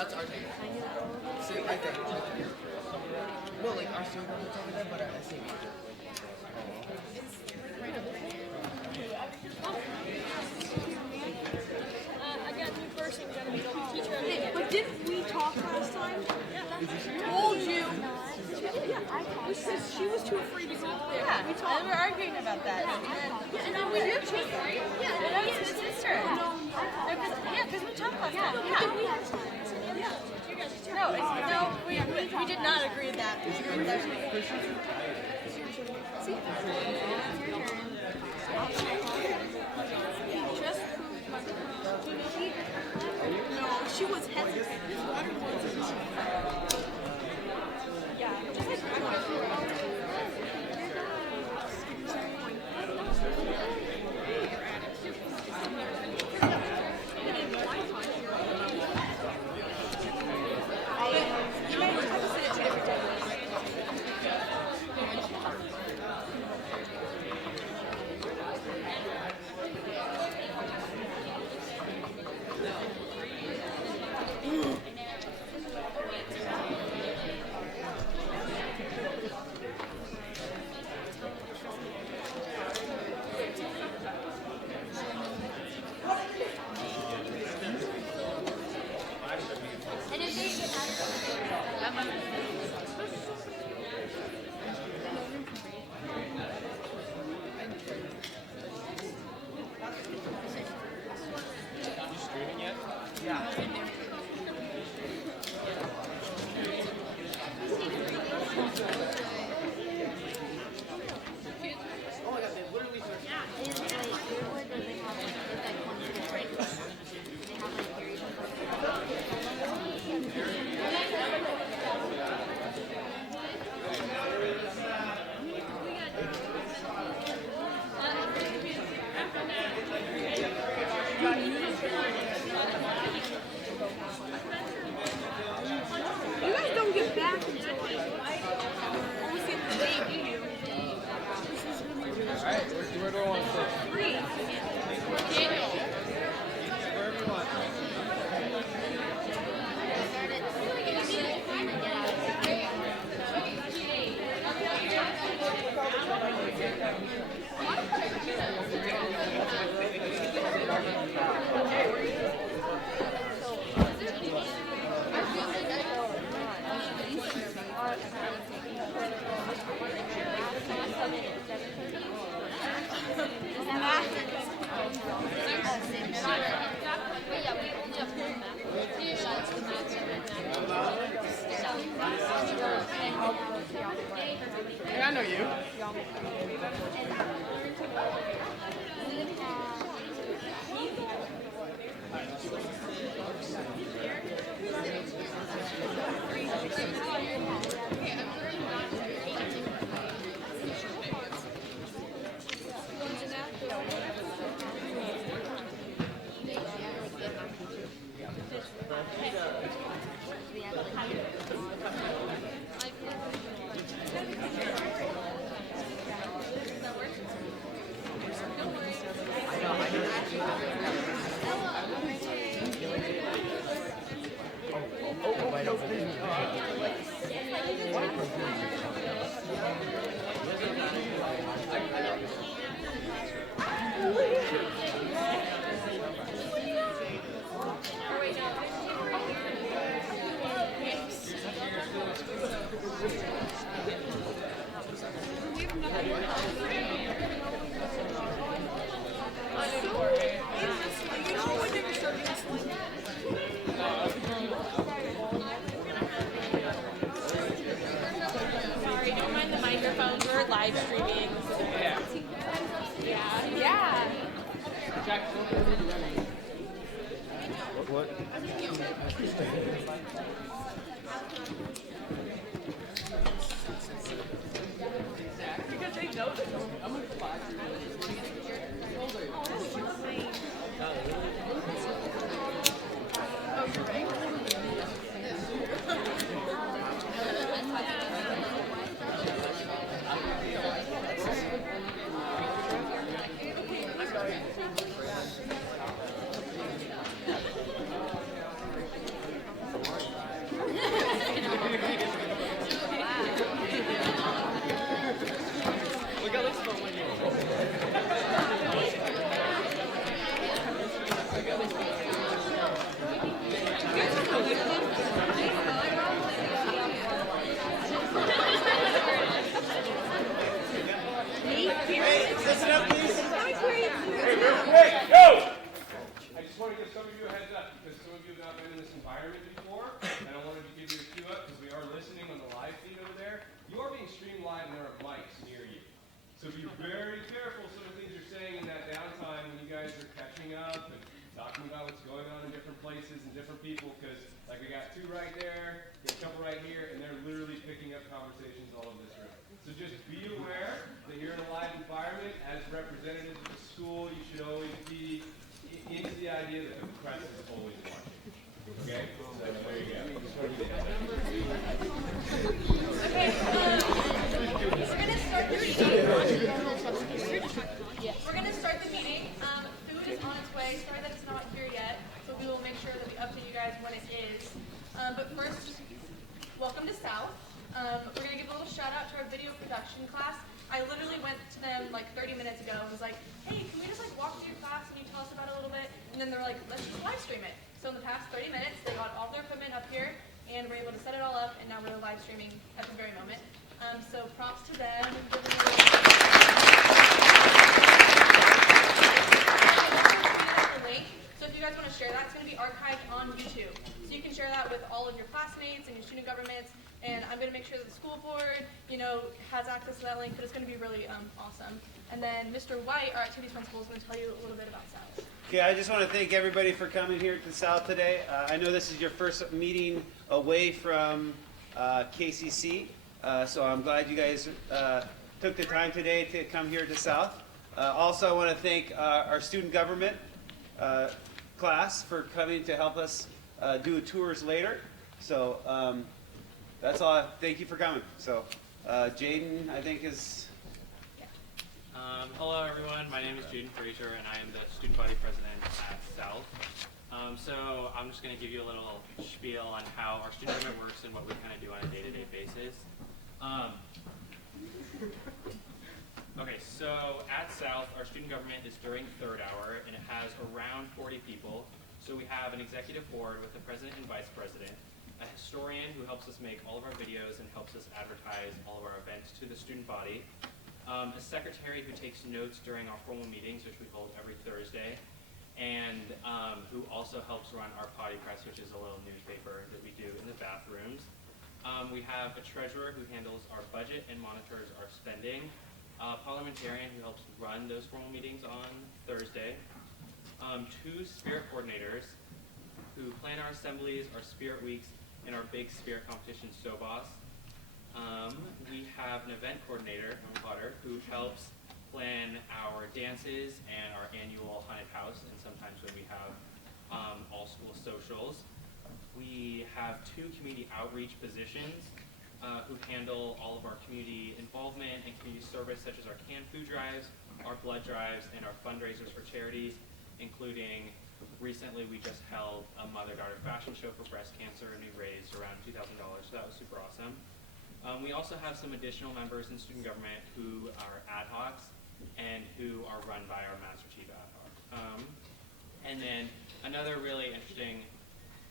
that's our thing. See, right there. No, like our student government's over there, but our SAB. But didn't we talk last time? Told you. We said she was too afraid to go up there. Yeah, we talked. and we're arguing about that. And then we do change, right? Yeah, and then it's sister. Yeah, because we talked last time. Yeah. No, we did not agree that. No, she was hesitant. You guys don't get back until like almost the end of the day, do you? Alright, where do I want to sit? Three. Wherever you want. Yeah, I know you. Sorry, don't mind the microphones. We're live streaming. Yeah. What? Because they know that I'm going to fly Listen up, please. Hey, go! I just want to give some of you a heads up because some of you have not been in this environment before, and I wanted to give you a cue up because we are listening on the live feed over there. You are being streamed live and there are mics near you. So be very careful some of the things you're saying in that downtime when you guys are catching up and talking about what's going on in different places and different people because like we got two right there, we got a couple right here, and they're literally picking up conversations all over this room. So just be aware that you're in a live environment. As representatives of the school, you should always be into the idea that the press is always watching. Okay? So there you go. Okay, we're going to start the meeting. We're going to start the meeting. Food is on its way. Sorry that it's not here yet, so we will make sure that we update you guys when it is. But first, welcome to South. We're going to give a little shout out to our video production class. I literally went to them like 30 minutes ago and was like, hey, can we just like walk through your class and you tell us about it a little bit? And then they're like, let's just live stream it. So in the past 30 minutes, they got all their equipment up here and we're able to set it all up, and now we're live streaming at the very moment. So props to them. So if you guys want to share that, it's going to be archived on YouTube. So you can share that with all of your classmates and your student governments. And I'm going to make sure that the school board, has access to that link, but it's going to be really awesome. And then Mr. White, our activities principal, is going to tell you a little bit about South. Okay, I just want to thank everybody for coming here to South today. I know this is your first meeting away from KCC, so I'm glad you guys took the time today to come here to South. Also, I want to thank our student government class for coming to help us do tours later. So that's all. Thank you for coming. So Jaden, I think, is... Hello everyone, my name is Jaden Frazier and I am the student body president at South. So I'm just going to give you a little spiel on how our student government works and what we kind of do on a day-to-day basis. Okay, so at South, our student government is during third hour and it has around 40 people. So we have an executive board with the president and vice president, a historian who helps us make all of our videos and helps us advertise all of our events to the student body, a secretary who takes notes during our formal meetings, which we hold every Thursday, and who also helps run our potty press, which is a little newspaper that we do in the bathrooms. We have a treasurer who handles our budget and monitors our spending, a parliamentarian who helps run those formal meetings on Thursday, two spirit coordinators who plan our assemblies, our spirit weeks, and our big spirit competition, SOBOS. We have an event coordinator, Potter, who helps plan our dances and our annual haunted house, and sometimes when we have all school socials. We have two community outreach positions who handle all of our community involvement and community service, such as our canned food drives, our blood drives, and our fundraisers for charities, including recently we just held a mother-daughter fashion show for breast cancer, and we raised around $2,000, so that was super awesome. We also have some additional members in student government who are ad hocs and who are run by our Master Chief ad hoc. And then another really interesting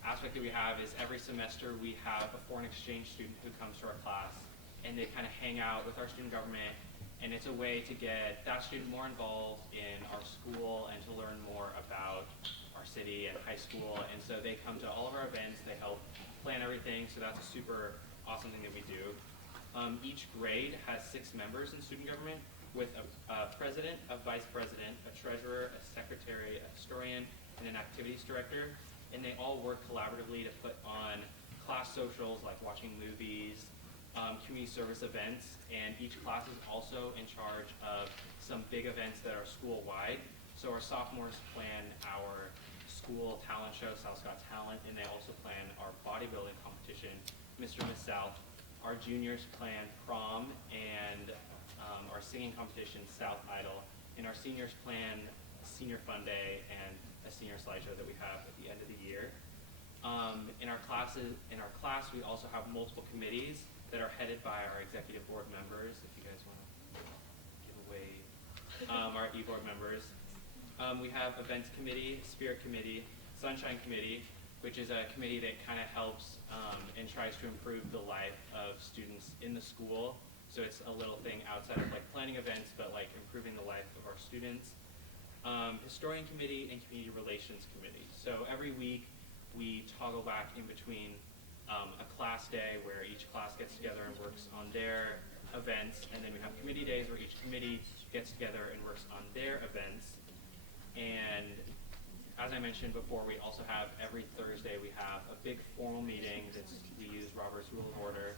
aspect that we have is every semester we have a foreign exchange student who comes to our class and they kind of hang out with our student government, and it's a way to get that student more involved in our school and to learn more about our city and high school. And so they come to all of our events, they help plan everything, so that's a super awesome thing that we do. Each grade has 6 members in student government with a president, a vice president, a treasurer, a secretary, a historian, and an activities director. And they all work collaboratively to put on class socials like watching movies, community service events, and each class is also in charge of some big events that are school-wide. So our sophomores plan our school talent show, South's Got Talent, and they also plan our bodybuilding competition, Mr. Miss South. Our juniors plan prom and our singing competition, South Idol, and our seniors plan senior fun day and a senior slideshow that we have at the end of the year. In our class, we also have multiple committees that are headed by our executive board members. If you guys want to give away our e-board members. We have Events Committee, Spirit Committee, Sunshine Committee, which is a committee that kind of helps and tries to improve the life of students in the school. So it's a little thing outside of like planning events, but like improving the life of our students. Historian Committee and Community Relations Committee. So every week we toggle back in between a class day where each class gets together and works on their events, and then we have committee days where each committee gets together and works on their events. And as I mentioned before, we also have every Thursday we have a big formal meeting we use Robert's Rule of Order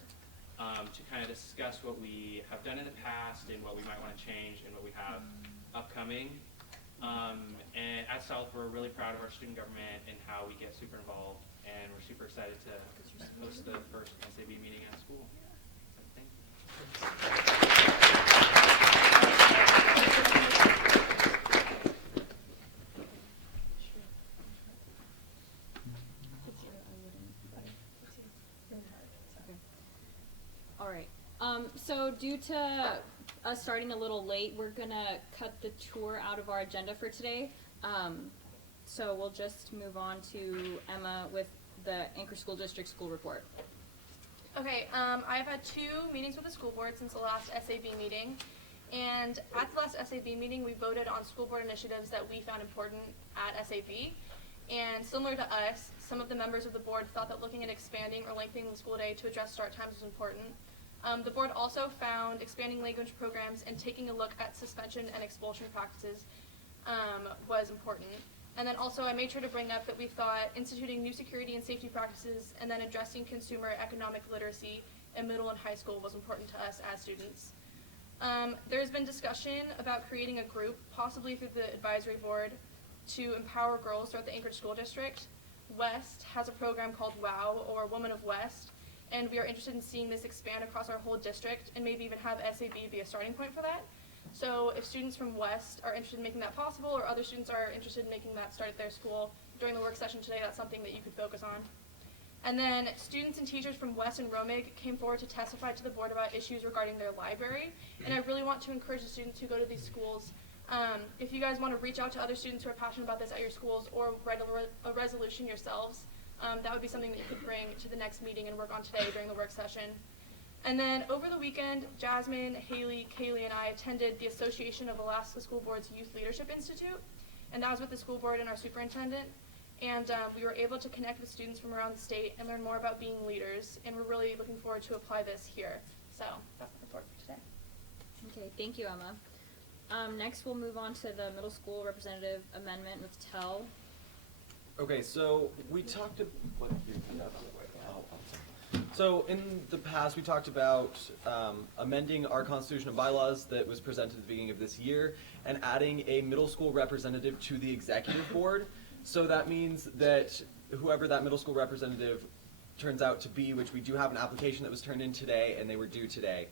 to kind of discuss what we have done in the past and what we might want to change and what we have upcoming. And at South, we're really proud of our student government and how we get super involved, and we're super excited to host the first SAB meeting at school. So thank you. All right. So due to us starting a little late, we're gonna cut the tour out of our agenda for today. So we'll just move on to Emma with the Anchorage School District School Report. Okay, I've had 2 meetings with the school board since the last SAB meeting. And at the last SAB meeting, we voted on school board initiatives that we found important at SAB. And similar to us, some of the members of the board thought that looking at expanding or lengthening the school day to address start times was important. The board also found expanding language programs and taking a look at suspension and expulsion practices was important. And then also I made sure to bring up that we thought instituting new security and safety practices and then addressing consumer economic literacy in middle and high school was important to us as students. There's been discussion about creating a group, possibly through the advisory board, to empower girls throughout the Anchorage School District. West has a program called WOW, or Women of West, and we are interested in seeing this expand across our whole district and maybe even have SAB be a starting point for that. So if students from West are interested in making that possible, or other students are interested in making that start at their school during the work session today, that's something that you could focus on. And then students and teachers from West and Romig came forward to testify to the board about issues regarding their library, and I really want to encourage the students who go to these schools. If you guys want to reach out to other students who are passionate about this at your schools or write a resolution yourselves, that would be something that you could bring to the next meeting and work on today during the work session. And then over the weekend, Jasmine, Haley, Kaylee, and I attended the Association of Alaska School Boards Youth Leadership Institute, and that was with the school board and our superintendent. And we were able to connect with students from around the state and learn more about being leaders, and we're really looking forward to apply this here. So that's the report for today. Okay, thank you, Emma. Next, we'll move on to the middle school representative amendment with Tell. Okay, so we talked So in the past, we talked about amending our constitution and bylaws that was presented at the beginning of this year and adding a middle school representative to the executive board. So that means that whoever that middle school representative turns out to be, which we do have an application that was turned in today and they were due today.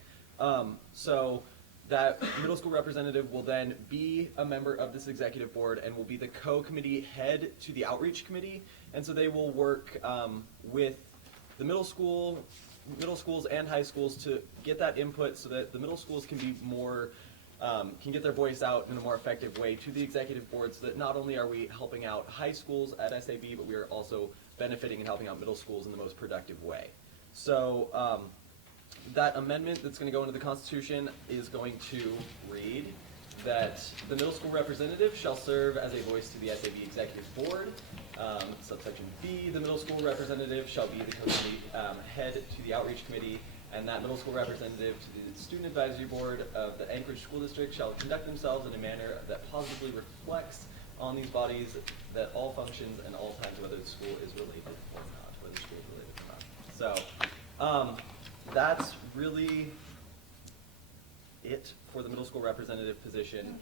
So that middle school representative will then be a member of this executive board and will be the co-committee head to the outreach committee. And so they will work with the middle schools and high schools to get that input so that the middle schools can be more, can get their voice out in a more effective way to the executive board, so that not only are we helping out high schools at SAB, but we are also benefiting and helping out middle schools in the most productive way. So that amendment that's going to go into the Constitution is going to read that the middle school representative shall serve as a voice to the SAB Executive Board. Subsection B, the middle school representative shall be the co-committee head to the Outreach Committee, and that middle school representative to the Student Advisory Board of the Anchorage School District shall conduct themselves in a manner that positively reflects on these bodies that all functions and all times, whether the school is related or not, whether the school is related or not. So that's really it for the middle school representative position.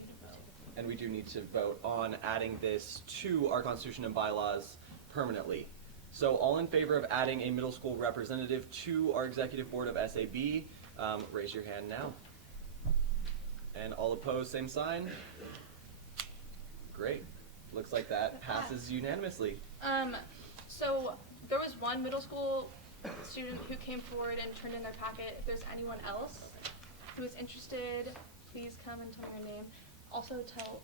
And we do need to vote on adding this to our constitution and bylaws permanently. So all in favor of adding a middle school representative to our executive board of SAB, raise your hand now. And all opposed, same sign. Great. Looks like that passes unanimously. So there was one middle school student who came forward and turned in their packet. If there's anyone else who is interested, please come and tell me your name. Also tell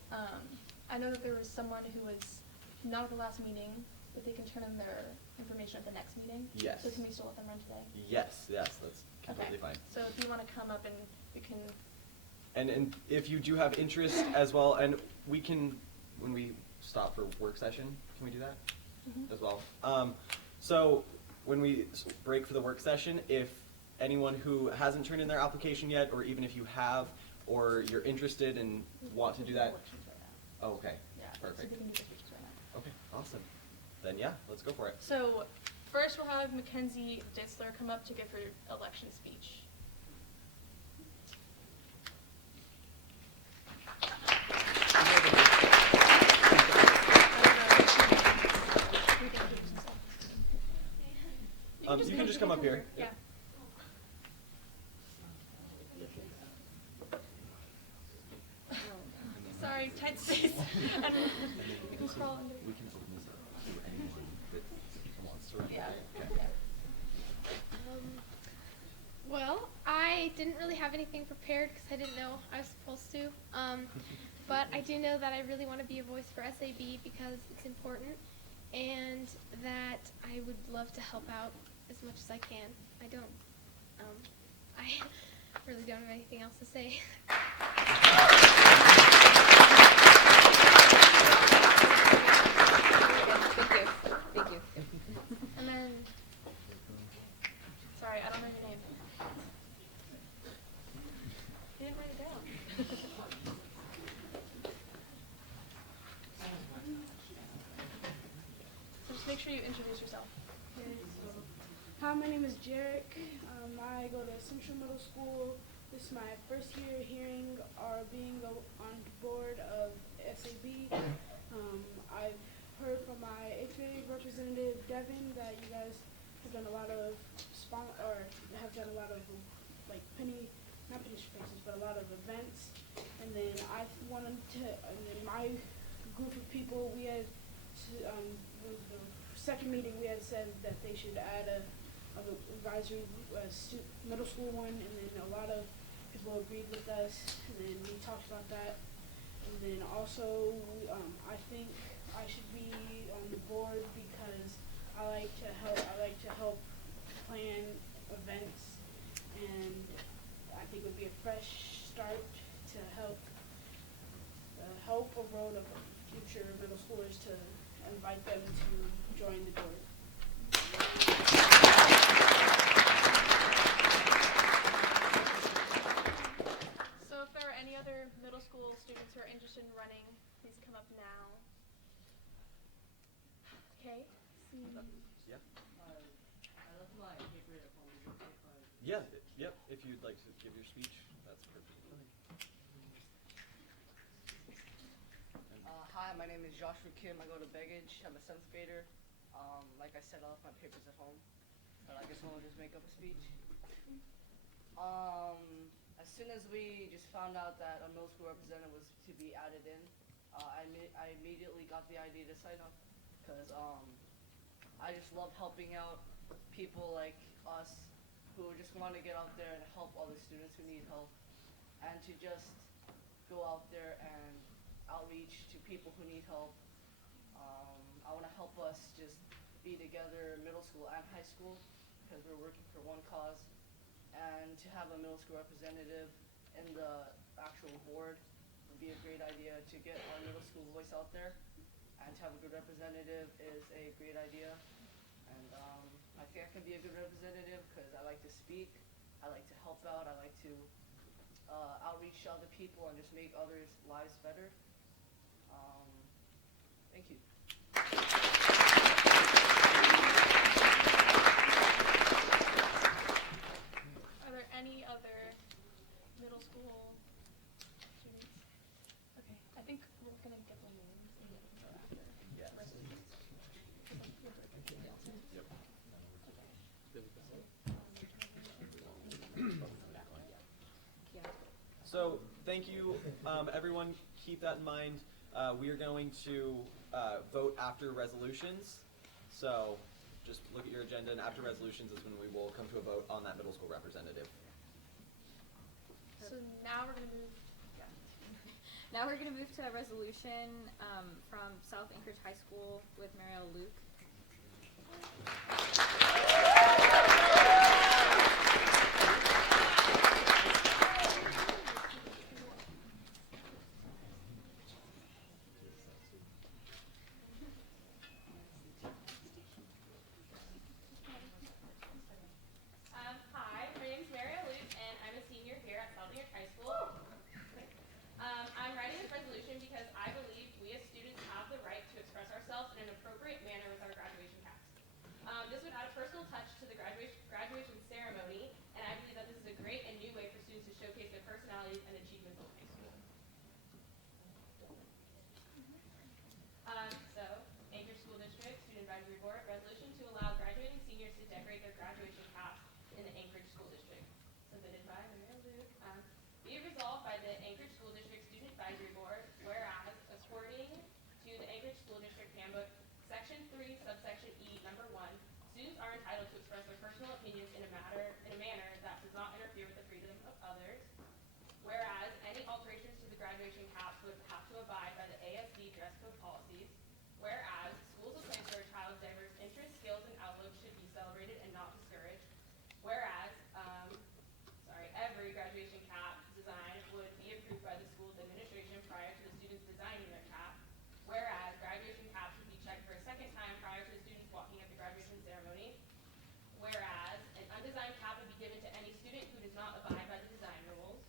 I know that there was someone who was not at the last meeting, but they can turn in their information at the next meeting. Yes. So can we still let them run today? Yes, that's completely fine. So if you want to come up and we can. And if you do have interest as well, and we can, when we stop for work session, can we do that as well? So when we break for the work session, if anyone who hasn't turned in their application yet, or even if you have, or you're interested and want to do that. Oh, okay. Yeah. Perfect. So we can do this right now. Okay, awesome. Then yeah, let's go for it. So first we'll have Mackenzie Ditzler come up to give her election speech. You can just come up here. Yeah. Sorry, tight space. And we can scroll under. We can open this up to anyone that wants to run. Yeah. Okay. Well, I didn't really have anything prepared because I didn't know I was supposed to. But I do know that I really want to be a voice for SAB because it's important, and that I would love to help out as much as I can. I really don't have anything else to say. Thank you. And then, sorry, I don't know your name. You didn't write it down. So just make sure you introduce yourself. Hi, my name is Jarek. I go to Central Middle School. This is my first year hearing or being on board of SAB. I've heard from my 8th grade representative, Devin, that you guys have done a lot of like not penny spaces, but a lot of events. And then my group of people, we had the second meeting we had said that they should add a advisory middle school one, and then a lot of people agreed with us, and then we talked about that. And then also, I think I should be on the board because I like to help plan events, and I think it would be a fresh start to help a road of future middle schoolers to invite them to join the board. So if there are any other middle school students who are interested in running, please come up now. Okay? Yeah. Yeah. Yep. If you'd like to give your speech, that's perfect. Hi, my name is Joshua Kim. I go to Baggage. I'm a 7th grader. Like I said, I left my papers at home, but I guess I'll just make up a speech. As soon as we just found out that a middle school representative was to be added in, I immediately got the idea to sign up because I just love helping out people like us who just want to get out there and help all the students who need help, and to just go out there and outreach to people who need help. I want to help us just be together, middle school and high school, because we're working for one cause. And to have a middle school representative in the actual board would be a great idea to get our middle school voice out there. And to have a good representative is a great idea. And I think I can be a good representative because I like to speak, I like to help out, I like to outreach to other people and just make others' lives better. Thank you. Are there any other middle school students? Okay, I think we're going to get their names and then go after. Yes. So thank you, everyone. Keep that in mind. We are going to vote after resolutions. So just look at your agenda, and after resolutions is when we will come to a vote on that middle school representative. So now we're going to move. Now we're going to move to a resolution from South Anchorage High School with Mariel Luke. Hi, my name is Mariel Luke, and I'm a senior here at South Anchorage High School. I'm writing this resolution because I believe we as students have the right to express ourselves in an appropriate manner with our graduation caps. This would add a personal touch to the graduation ceremony, and I believe that this is a great and new way for students to showcase their personalities and achievements in high school. So, Anchorage School District Student Advisory Board resolution to allow graduating seniors to decorate their graduation caps in the Anchorage School District. Submitted by Mariel Luke. Be it resolved by the Anchorage School District Student Advisory Board, whereas according to the Anchorage School District Handbook, Section 3, subsection E, number 1, students are entitled to express their personal opinions in a manner that does not interfere with the freedom of others. Whereas any alterations to the graduation caps would have to abide by the ASD dress code policies. Whereas schools will place where a child's diverse interests, skills, and outlooks should be celebrated and not discouraged. Whereas, every graduation cap design would be approved by the school's administration prior to the students designing their cap. Whereas graduation caps would be checked for a second time prior to the students walking at the graduation ceremony. Whereas an undesigned cap would be given to any student who does not abide by the design rules.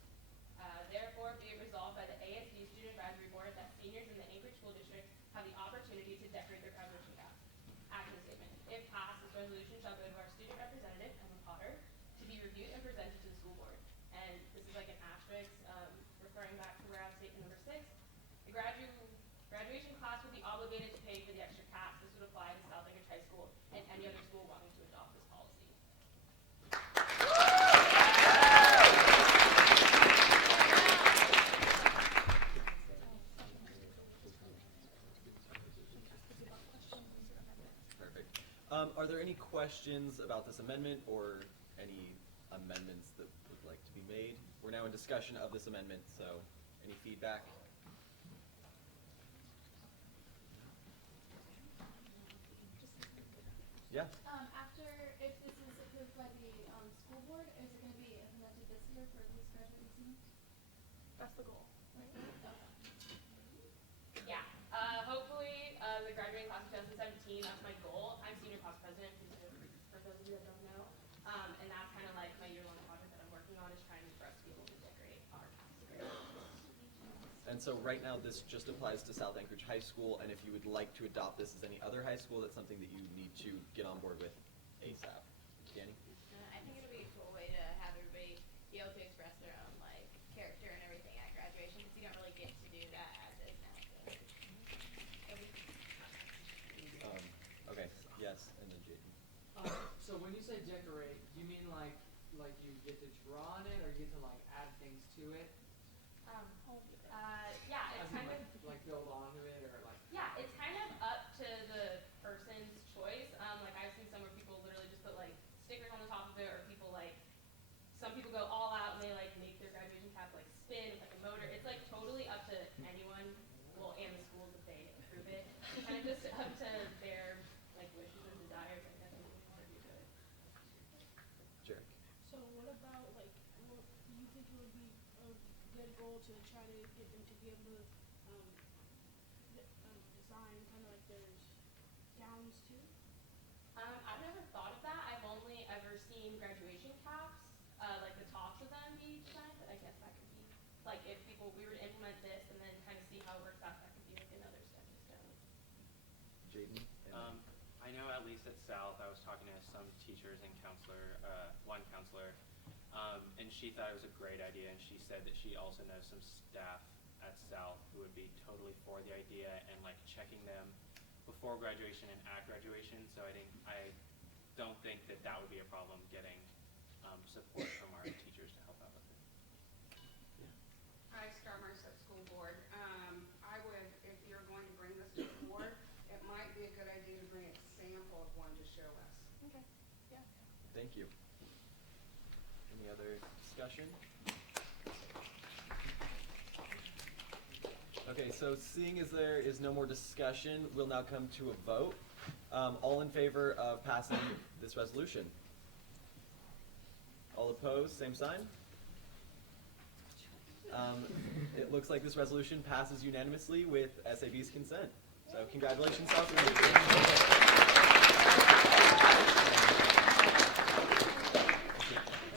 Therefore, be it resolved by the ASD Student Advisory Board that seniors in the Anchorage School District have the opportunity to decorate their graduation caps. Action statement. If passed, this resolution shall go to our student representative, Emma Potter, to be reviewed and presented to the school board. And this is like an asterisk referring back to whereas statement number 6. The graduation class would be obligated to pay for the extra caps. This would apply to South Anchorage High School and any other school wanting to adopt this policy. Perfect. Are there any questions about this amendment or any amendments that would like to be made? We're now in discussion of this amendment, so any feedback? Yeah? After, if this is approved by the school board, is it going to be implemented this year for these graduating seniors? That's the goal. Right? Okay. Yeah. Hopefully, the graduating class of 2017, that's my goal. I'm senior class president, for those of you that don't know. And that's kind of like my year-long project that I'm working on, is trying for us to be able to decorate our campus. And so right now this just applies to South Anchorage High School, and if you would like to adopt this as any other high school, that's something that you need to get on board with ASAP. Danny? I think it'll be a cool way to have everybody be able to express their own like character and everything at graduation, because you don't really get to do that as is now. Okay, yes, and then Jaden. So when you say decorate, do you mean like you get to draw on it, or you get to like add things to it? Yeah, it's kind of like build onto it, or like. Yeah, it's kind of up to the person's choice. Like I've seen some where people literally just put like stickers on the top of it, or people like, some people go all out and they like make their graduation cap like spin with like a motor. It's like totally up to anyone, well, and the schools if they approve it. Kind of just up to their like wishes and desires, I guess, what they want to do to it. Jarek? So what about like, do you think it would be a good goal to try to get them to be able to design kind of like their gowns too? I've never thought of that. I've only ever seen graduation caps, like the tops of them be designed, but I guess that could be, like if we were to implement this and then kind of see how it works out, that could be like another stepping stone. Jaden? I know at least at South, I was talking to some teachers and one counselor, and she thought it was a great idea, and she said that she also knows some staff at South who would be totally for the idea and like checking them before graduation and at graduation. So I don't think that would be a problem getting support from our teachers to help out with it. Hi, Star Marks at School Board. I would, if you're going to bring this to the board, it might be a good idea to bring a sample of one to show us. Okay. Yeah. Thank you. Any other discussion? Okay, so seeing as there is no more discussion, we'll now come to a vote. All in favor of passing this resolution? All opposed, same sign? It looks like this resolution passes unanimously with SAB's consent. So congratulations, South.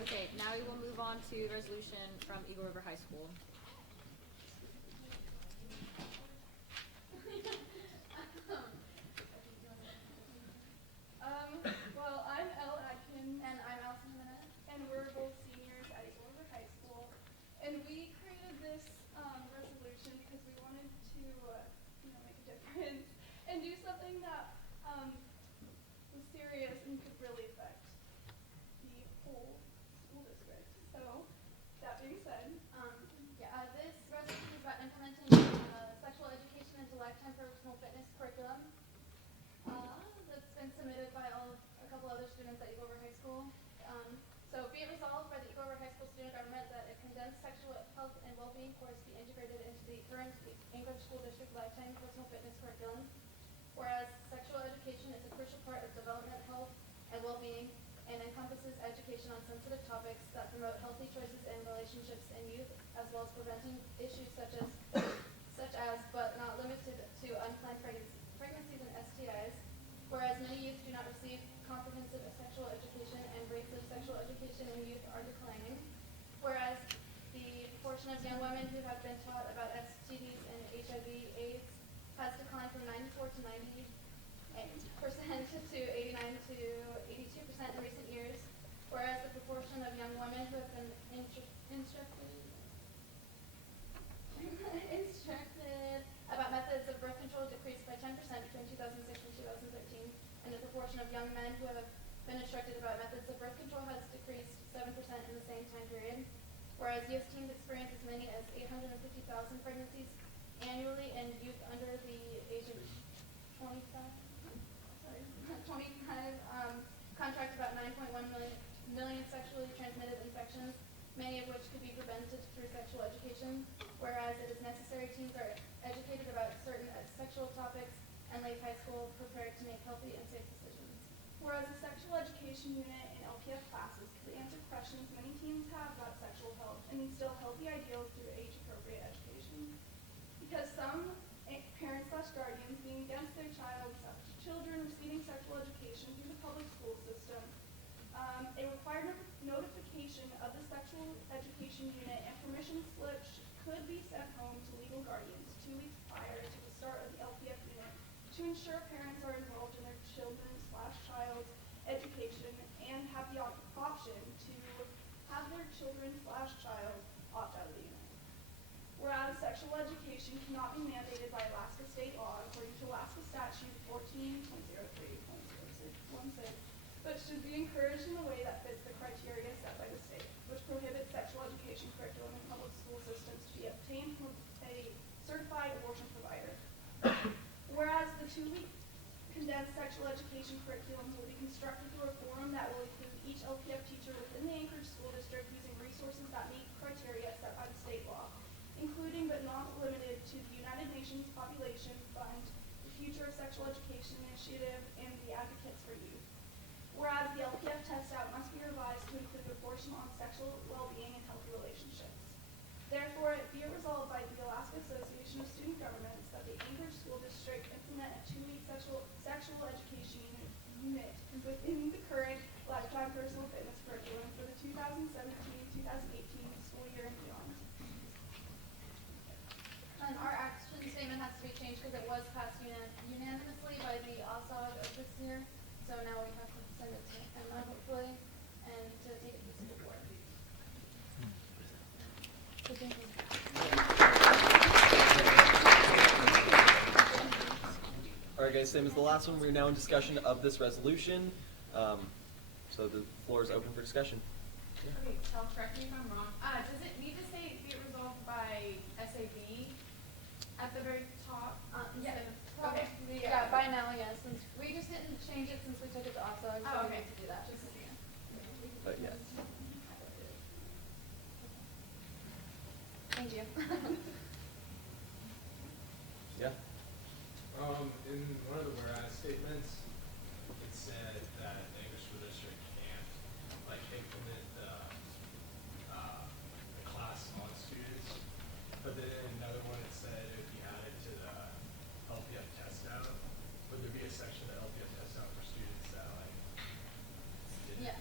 Okay, now we will move on to the resolution from Eagle River High School. Well, I'm Elle Atkin. And I'm Allison Jimenez. And we're both seniors at Eagle River High School. And we created this resolution because we wanted to, make a difference and do something that was serious and could really affect the whole school district. So, that being said, this resolution is about implementing sexual education into lifetime personal fitness curriculum. That's been submitted by a couple other students at Eagle River High School. So be it resolved by the Eagle River High School student government that a condensed sexual health and well-being course be integrated into the current Anchorage School District lifetime personal fitness curriculum. Whereas sexual education is a crucial part of development, health, and well-being, and encompasses education on sensitive topics that promote healthy choices and relationships in youth, as well as preventing issues such as but not limited to unplanned pregnancies and STIs. Whereas many youth do not receive comprehensive sexual education and rates of sexual education in youth are declining. Whereas the proportion of young women who have been taught about STDs and HIV/AIDS has declined from 94 to 90% to 89 to 82% in recent years. Whereas the proportion of young women who have been instructed about methods of birth control decreased by 10% between 2006 and 2013, and the proportion of young men who have been instructed about methods of birth control has decreased 7% in the same time period. Whereas youth teens experience as many as 850,000 pregnancies annually, and youth under the age of 25 contract about 9.1 million sexually transmitted infections, many of which could be prevented through sexual education. Whereas it is necessary teens are educated about certain sexual topics and leave high school prepared to make healthy and safe decisions. Whereas the sexual education unit in LPF classes could answer questions many teens have about sexual health and instill healthy ideals through age-appropriate education. Because some parents/guardians being against their children receiving sexual education through the public school system, a required notification of the sexual education unit and permission slip could be sent home to legal guardians 2 weeks prior to the start of the LPF unit to ensure parents are involved in their children's/child's education and have the option to have their children/child opt out of the unit. Whereas sexual education cannot be mandated by Alaska state law according to Alaska statute 14.03.0616, but should be encouraged in a way that fits the criteria set by the state, which prohibits sexual education curriculum in public school systems to be obtained from a certified abortion provider. Whereas the 2-week condensed sexual education curriculum will be constructed through a forum that will include each LPF teacher within the Anchorage School District using resources that meet criteria set by the state law, including but not limited to the United Nations Population Fund, the Future of Sexual Education Initiative, and the Advocates for Youth. Whereas the LPF test out must be revised to include a portion on sexual well-being and healthy relationships. Therefore, it be it resolved by the Alaska Association of Student Governments that the Anchorage School District implement a 2-week sexual education unit within the current lifetime personal fitness curriculum for the 2017-2018 school year and beyond. And our action statement has to be changed because it was passed unanimously by the ASAG of this year. So now we have to send it to Emma, hopefully, and to take it to the school board. So thank you. All right, guys, same as the last one. We're now in discussion of this resolution. So the floor is open for discussion. Okay, correct me if I'm wrong. Does it need to say be resolved by SAB at the very top? Yeah. Okay. Yeah, by now, yes. Since we just didn't change it since we took it to ASAG, so we okay. need to do that. But yes. Thank you. In one of the whereas statements, it said that the English School District can't like implement the class on students, but then in another one it said it would be added to the LPF test out. Would there be a section of the LPF test out for students that like didn't?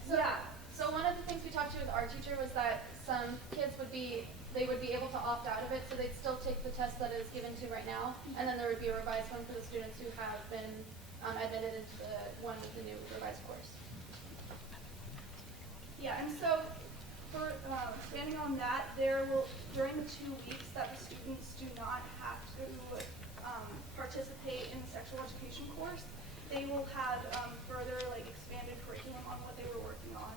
So one of the things we talked to with our teacher was that some kids would be able to opt out of it, so they'd still take the test that is given to right now, and then there would be a revised one for the students who have been admitted into the one with the new revised course. Yeah, and so for expanding on that, there will, during the 2 weeks that the students do not have to participate in the sexual education course, they will have further like expanded curriculum on what they were working on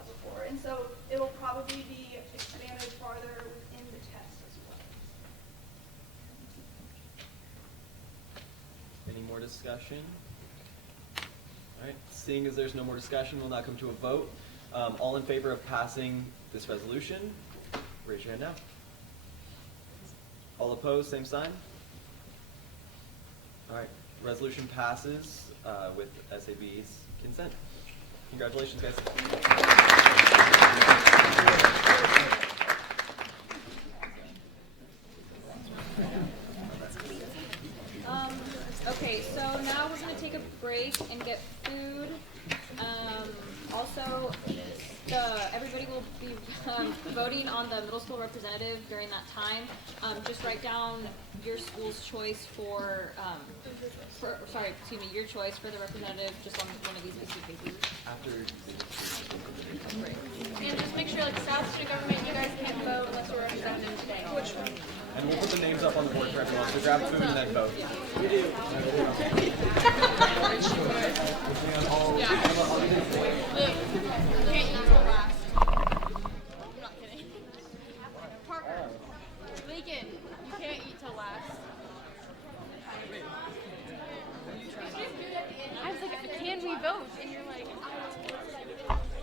before. And so it will probably be expanded farther within the test as well. Any more discussion? All right, seeing as there's no more discussion, we'll now come to a vote. All in favor of passing this resolution, raise your hand now. All opposed, same sign. All right, resolution passes with SAB's consent. Congratulations, guys. Okay, so now we're going to take a break and get food. Also, everybody will be voting on the middle school representative during that time. Just write down your school's choice your choice for the representative just on one of these pieces of paper. Right. And just make sure, like, South Student Government, you guys can't vote unless you're represented today. Which one? And we'll put the names up on the board for everyone, so grab food and then vote. We do. Look, you can't eat till last. I'm not kidding. Parker, Lincoln, you can't eat till last. I was like, can we vote? And you're like,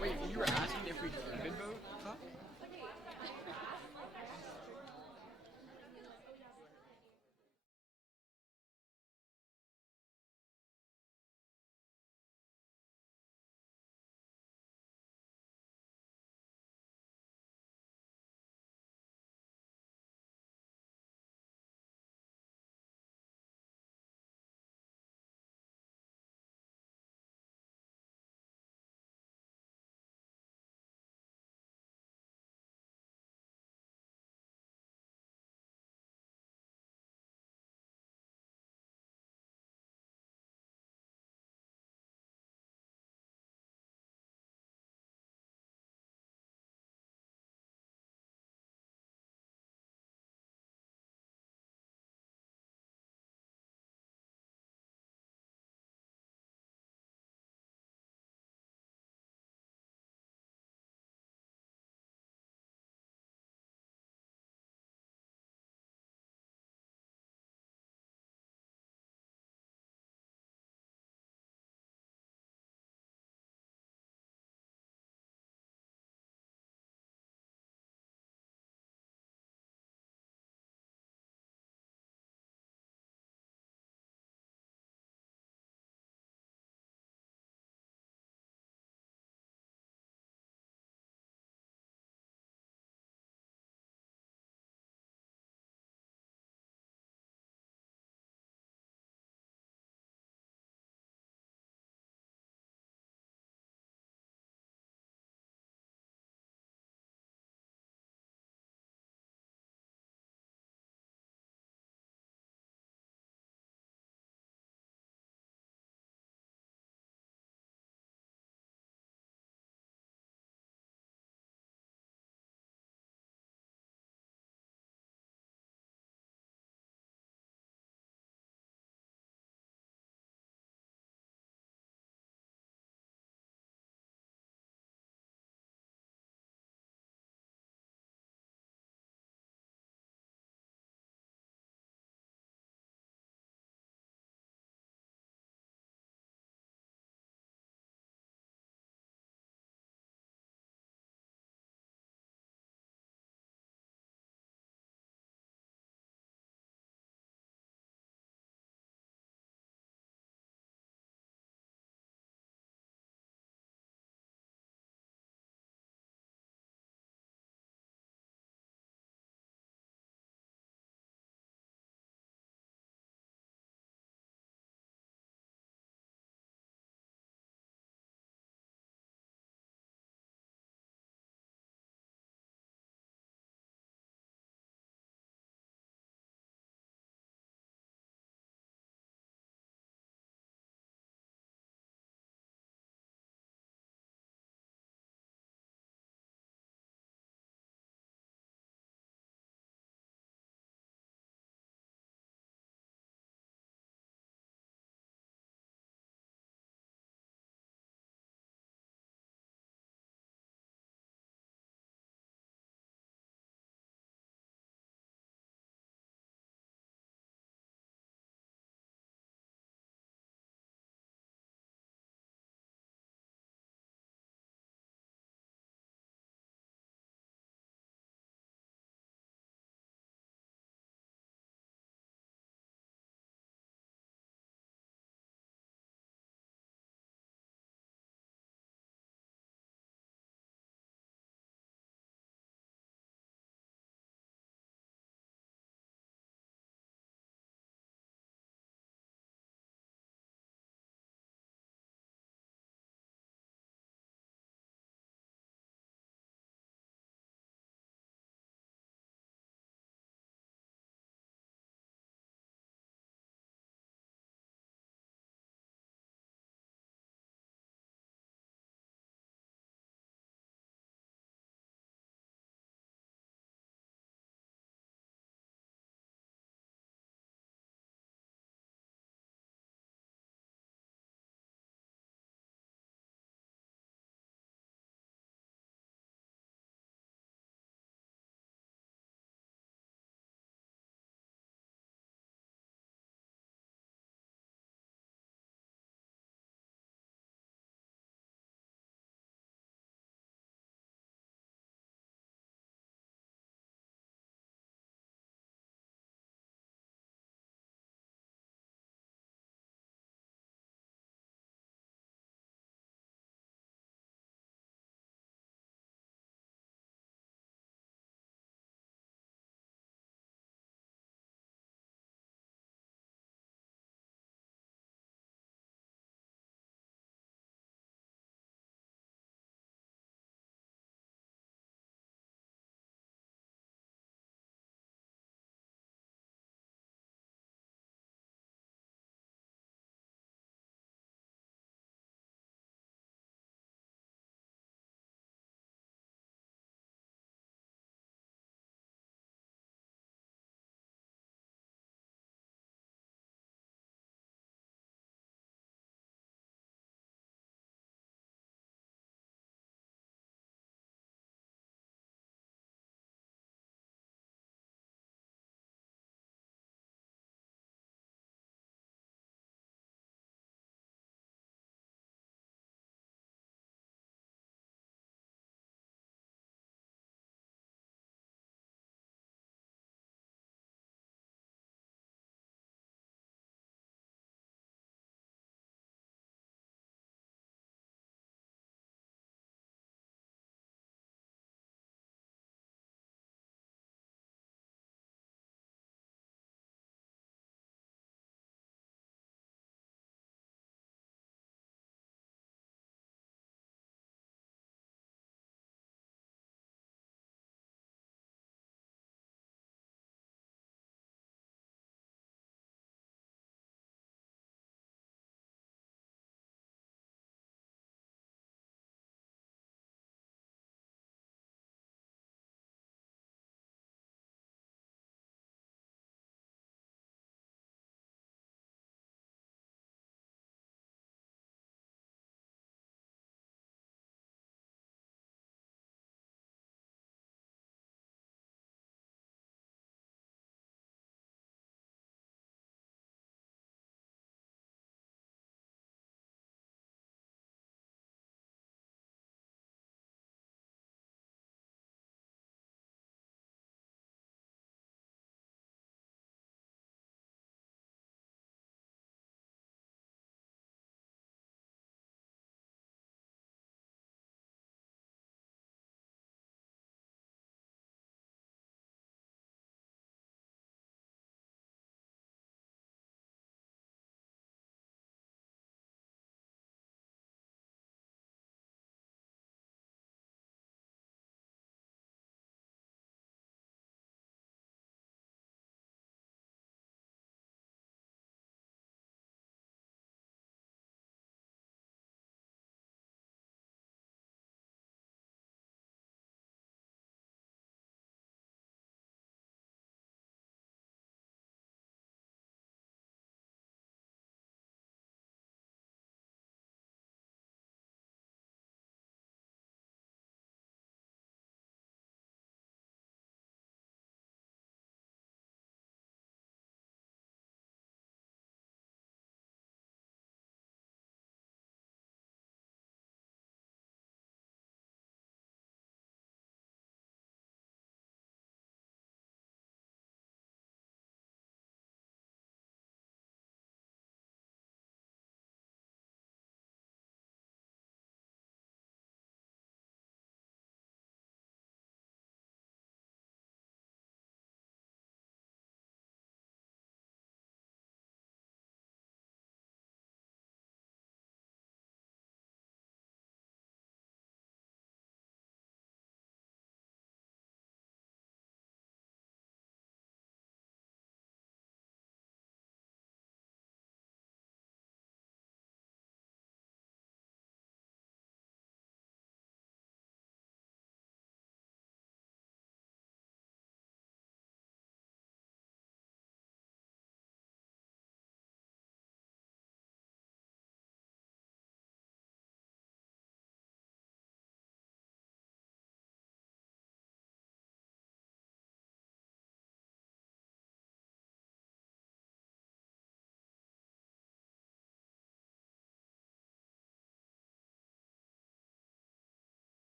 Wait, you were asking if we could vote?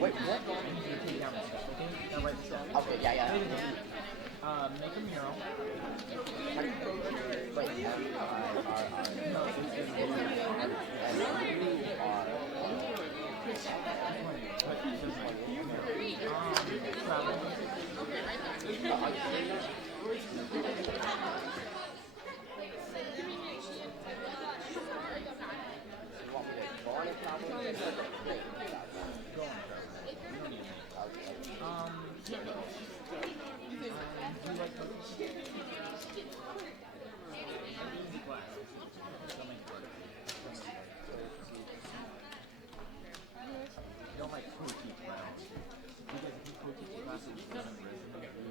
Wait, what? Okay, yeah. Make a mural.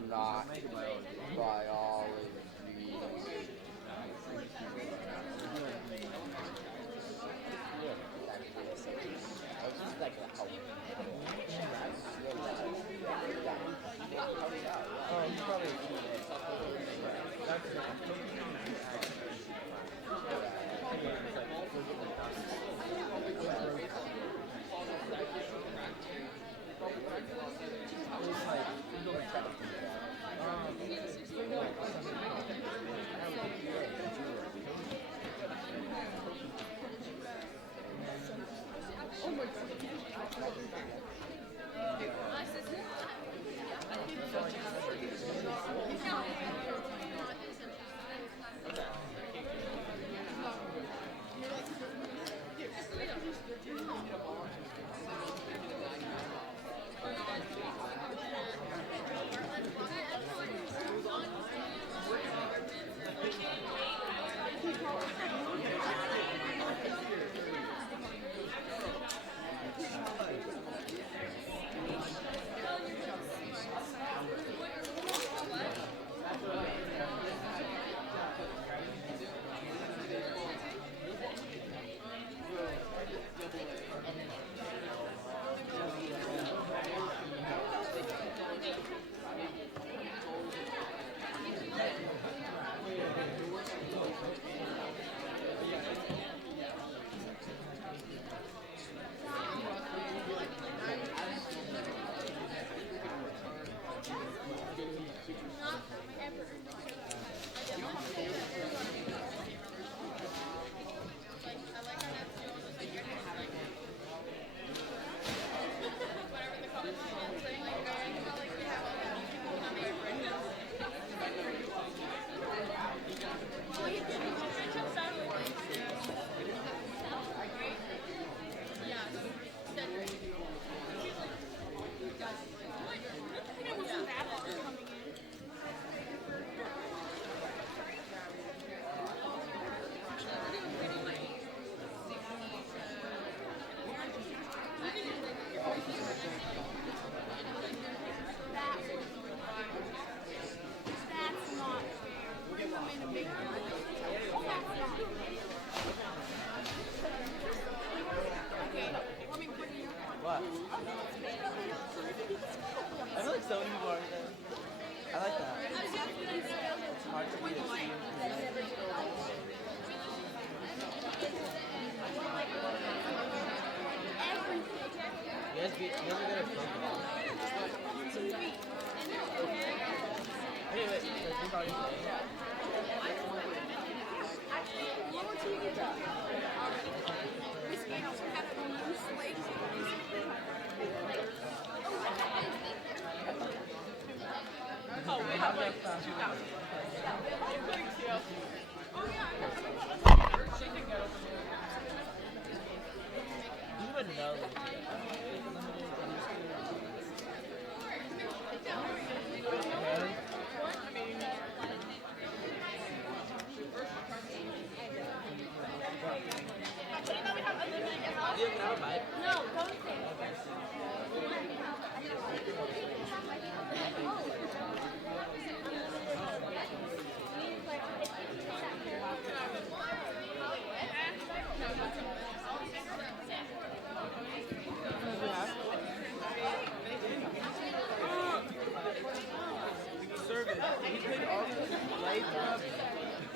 Not biology. What? I feel like so many people are there. I like that. It's hard to read it. You guys be never good at football. Anyway, we've already played. Oh, we have like 2,000. Thanks, yo. Oh, yeah. She can go. You would know. No, don't say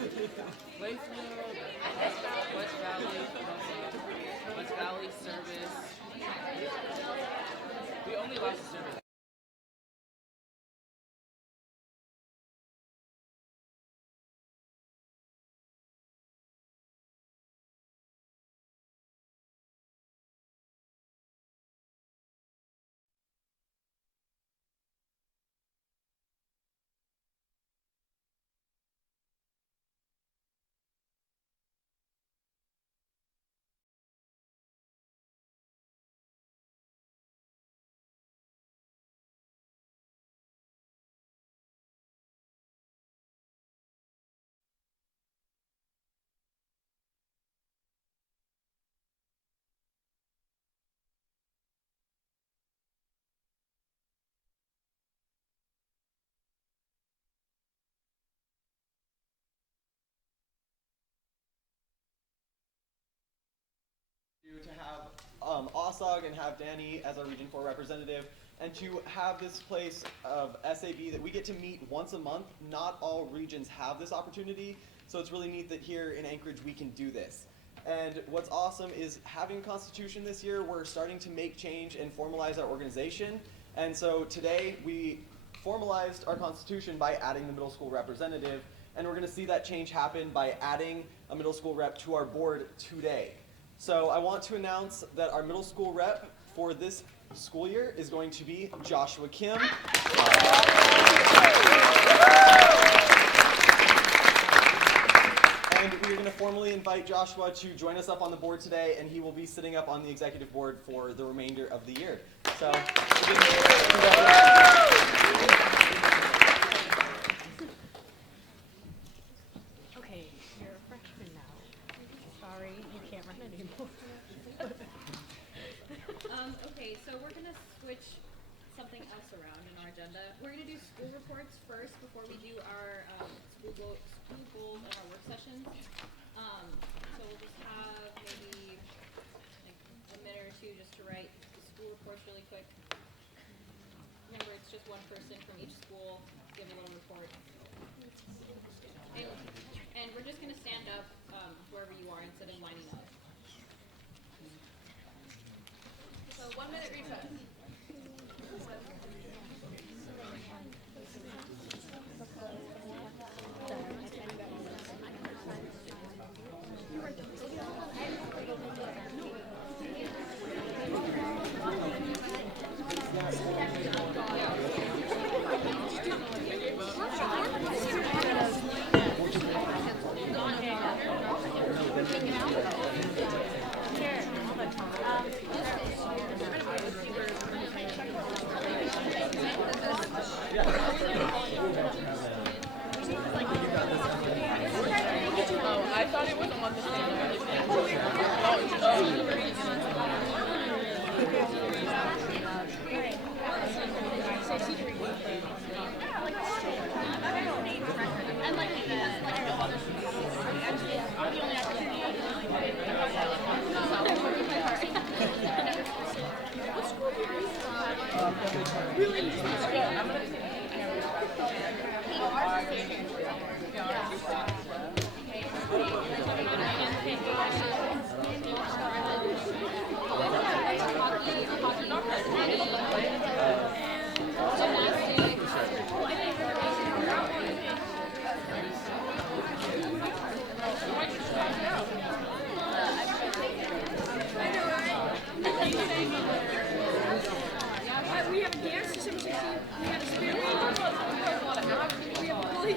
Layfield, West Valley Service. We only lost the service. To have OSOG and have Danny as our Region 4 representative, and to have this place of SAB that we get to meet once a month. Not all regions have this opportunity, so it's really neat that here in Anchorage we can do this. And what's awesome is having a constitution this year, we're starting to make change and formalize our organization. And so today we formalized our constitution by adding the middle school representative, and we're going to see that change happen by adding a middle school rep to our board today. So I want to announce that our middle school rep for this school year is going to be Joshua Kim. And we're going to formally invite Joshua to join us up on the board today, and he will be sitting up on the executive board for the remainder of the year. So, Okay, you're a freshman now. Sorry, you can't run anymore. Okay, so we're gonna switch something else around in our agenda. We're gonna do school reports first before we do our school goals and our work sessions. So we'll just have maybe like a minute or two just to write the school reports really quick. Remember, it's just one person from each school, give a little report. And we're just gonna stand up wherever you are instead of lining up. So 1 minute recess. I thought it was on the same. We have a dance to 6:16. We have a spirit. We have a bully.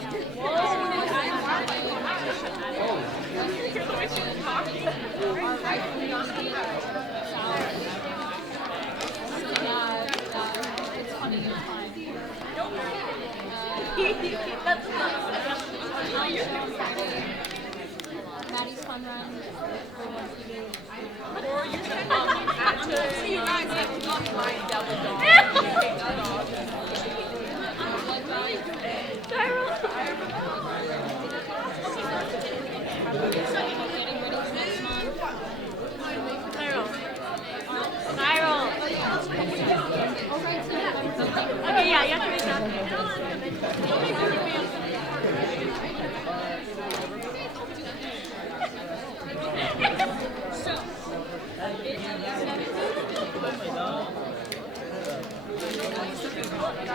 Maddie's fun run. Or you can see you guys have my double dog. Okay, yeah, you have to make that. She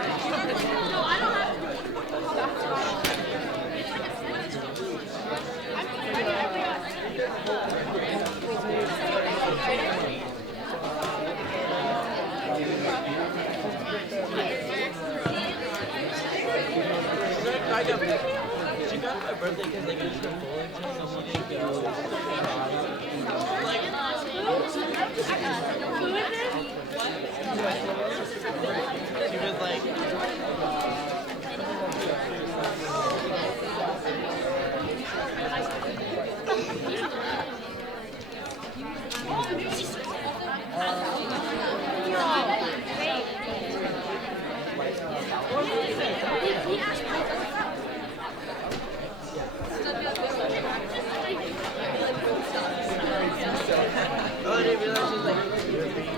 got my birthday because they gave me the Vollstedt, so she didn't go. She was like, oh, I didn't realize she was like, you're being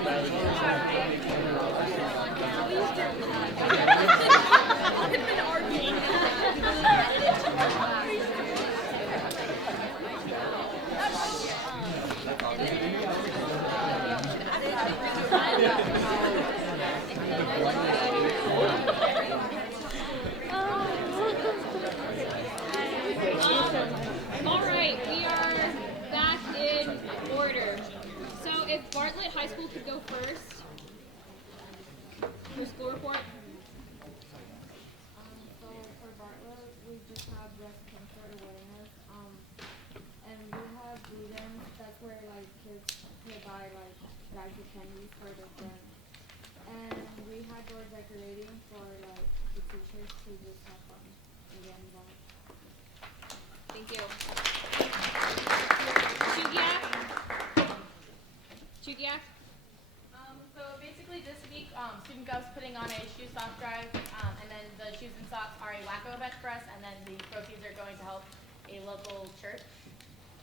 Alright, we are back in order. So if Bartlett High School could go first. Your school report. So for Bartlett, we just have breast cancer awareness. And we have gluten. That's where like kids could buy like bags of candies for their friends. And we had door decorating for like the teachers to just have fun and get involved. Thank you. Chugiak? Chugiak? So basically this week, Student Gov's putting on a shoe sock drive, and then the shoes and socks are a Wacko event for us, and then the proceeds are going to help a local church.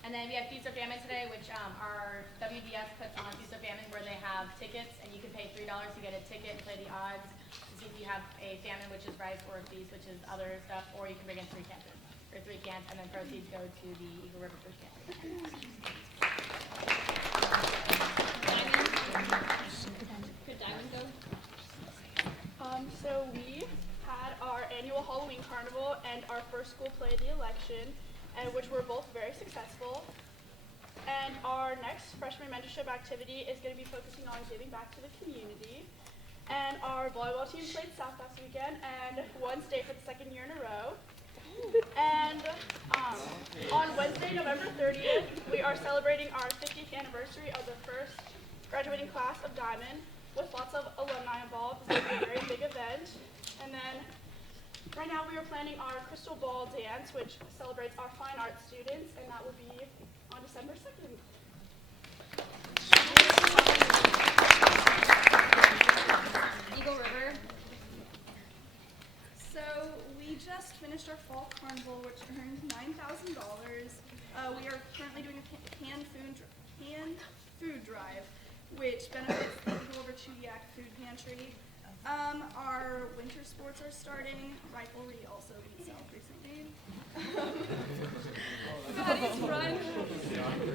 And then we have Feast or Famine today, which our WDS puts on Feast or Famine, where they have tickets, and you can pay $3 to get a ticket and play the odds to see if you have a famine, which is rice, or a feast, which is other stuff, or you can bring in 3 cans, and then proceeds go to the Eagle River Food Camp. Could Diamond go? So we had our annual Halloween carnival and our first school play, the election, and which were both very successful. And our next freshman mentorship activity is going to be focusing on giving back to the community. And our volleyball team played South last weekend and won state for the 2nd year in a row. And on Wednesday, November 30th, we are celebrating our 50th anniversary of the first graduating class of Diamond, with lots of alumni involved. It's going to be a very big event. And then right now we are planning our Crystal Ball dance, which celebrates our fine arts students, and that will be on December 2nd. Eagle River. So we just finished our fall carnival, which earned $9,000. We are currently doing a canned food drive, which benefits the Eagle River Chugiak Food Pantry. Our winter sports are starting. Riflery also beat South recently.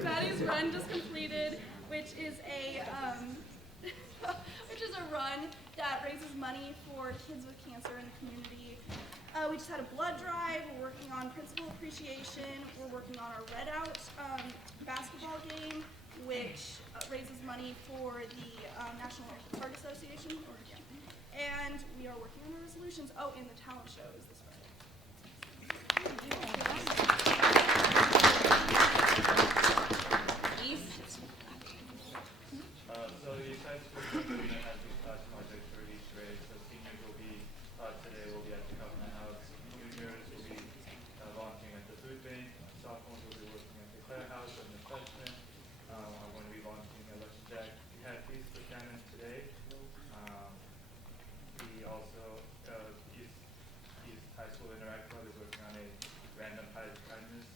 Patty's Run just completed, which is a run that raises money for kids with cancer in the community. We just had a blood drive. We're working on principal appreciation. We're working on our Red Out basketball game, which raises money for the National Park Association. And we are working on our resolutions. Oh, and the talent show is this Friday. East. So the science community has these class projects for each grade. So seniors will be today will be at the government house. Juniors will be volunteering at the food bank. Sophomores will be working at the Clare House, and the freshmen are going to be volunteering at Lunch Jack. We had Feast for Famine today. We also East High School Interact Club is working on a random kindness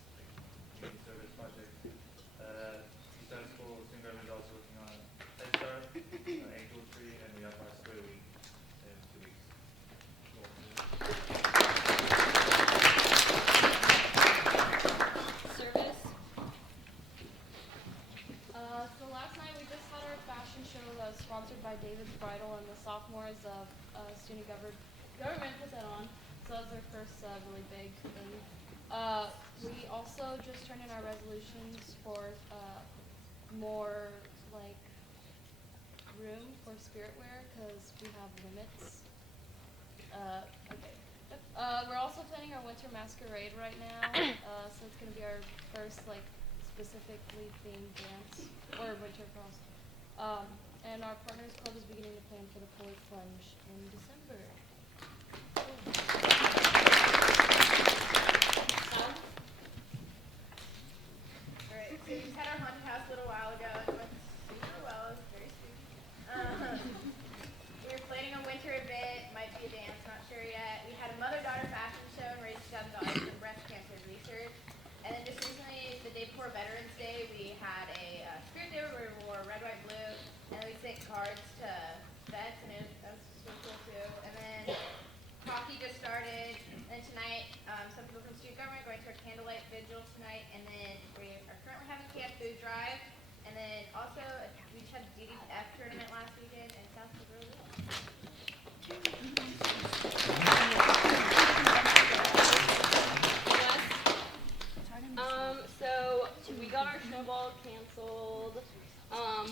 community service project. East High School Student Government is also working on Head Start, Angel Tree, and we have our Square Week in 2 weeks. Service. So last night we just had our fashion show that was sponsored by David's Bridal and the sophomores of Student Government government put that on, so that was our first really big thing. We also just turned in our resolutions for more like room for spirit wear because we have limits. Okay. We're also planning our winter masquerade right now, so it's gonna be our first like specifically themed dance or winter cross. And our partners club is beginning to plan for the polar plunge in December. Alright, so we just had our haunted house a little while ago. It went super well. It was very sweet. We were planning a winter event, might be a dance, not sure yet. We had a mother-daughter fashion show and raised $1,000 for breast cancer research. And then just recently, the day before Veterans Day, we had a spirit day where we wore red, white, blue, and then we sent cards to vets, and that was so cool too. And then hockey just started, and then tonight, some people from student government are going to our candlelight vigil tonight, and then we are currently having camp food drive, and then also we just had a DDF tournament last weekend, and South was really well. So we got our snowball canceled,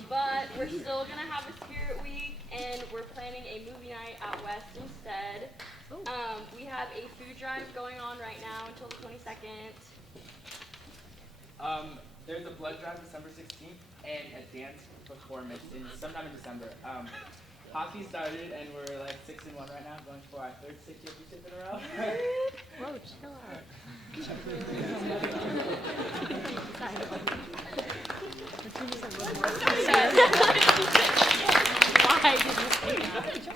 but we're still gonna have a spirit week, and we're planning a movie night out west instead. We have a food drive going on right now until the 22nd. There's a blood drive December 16th and a dance performance sometime in December. Hockey started and we're like 6-1 right now, going for our third 6 championship in a row. Whoa, chill out. Why did you say that?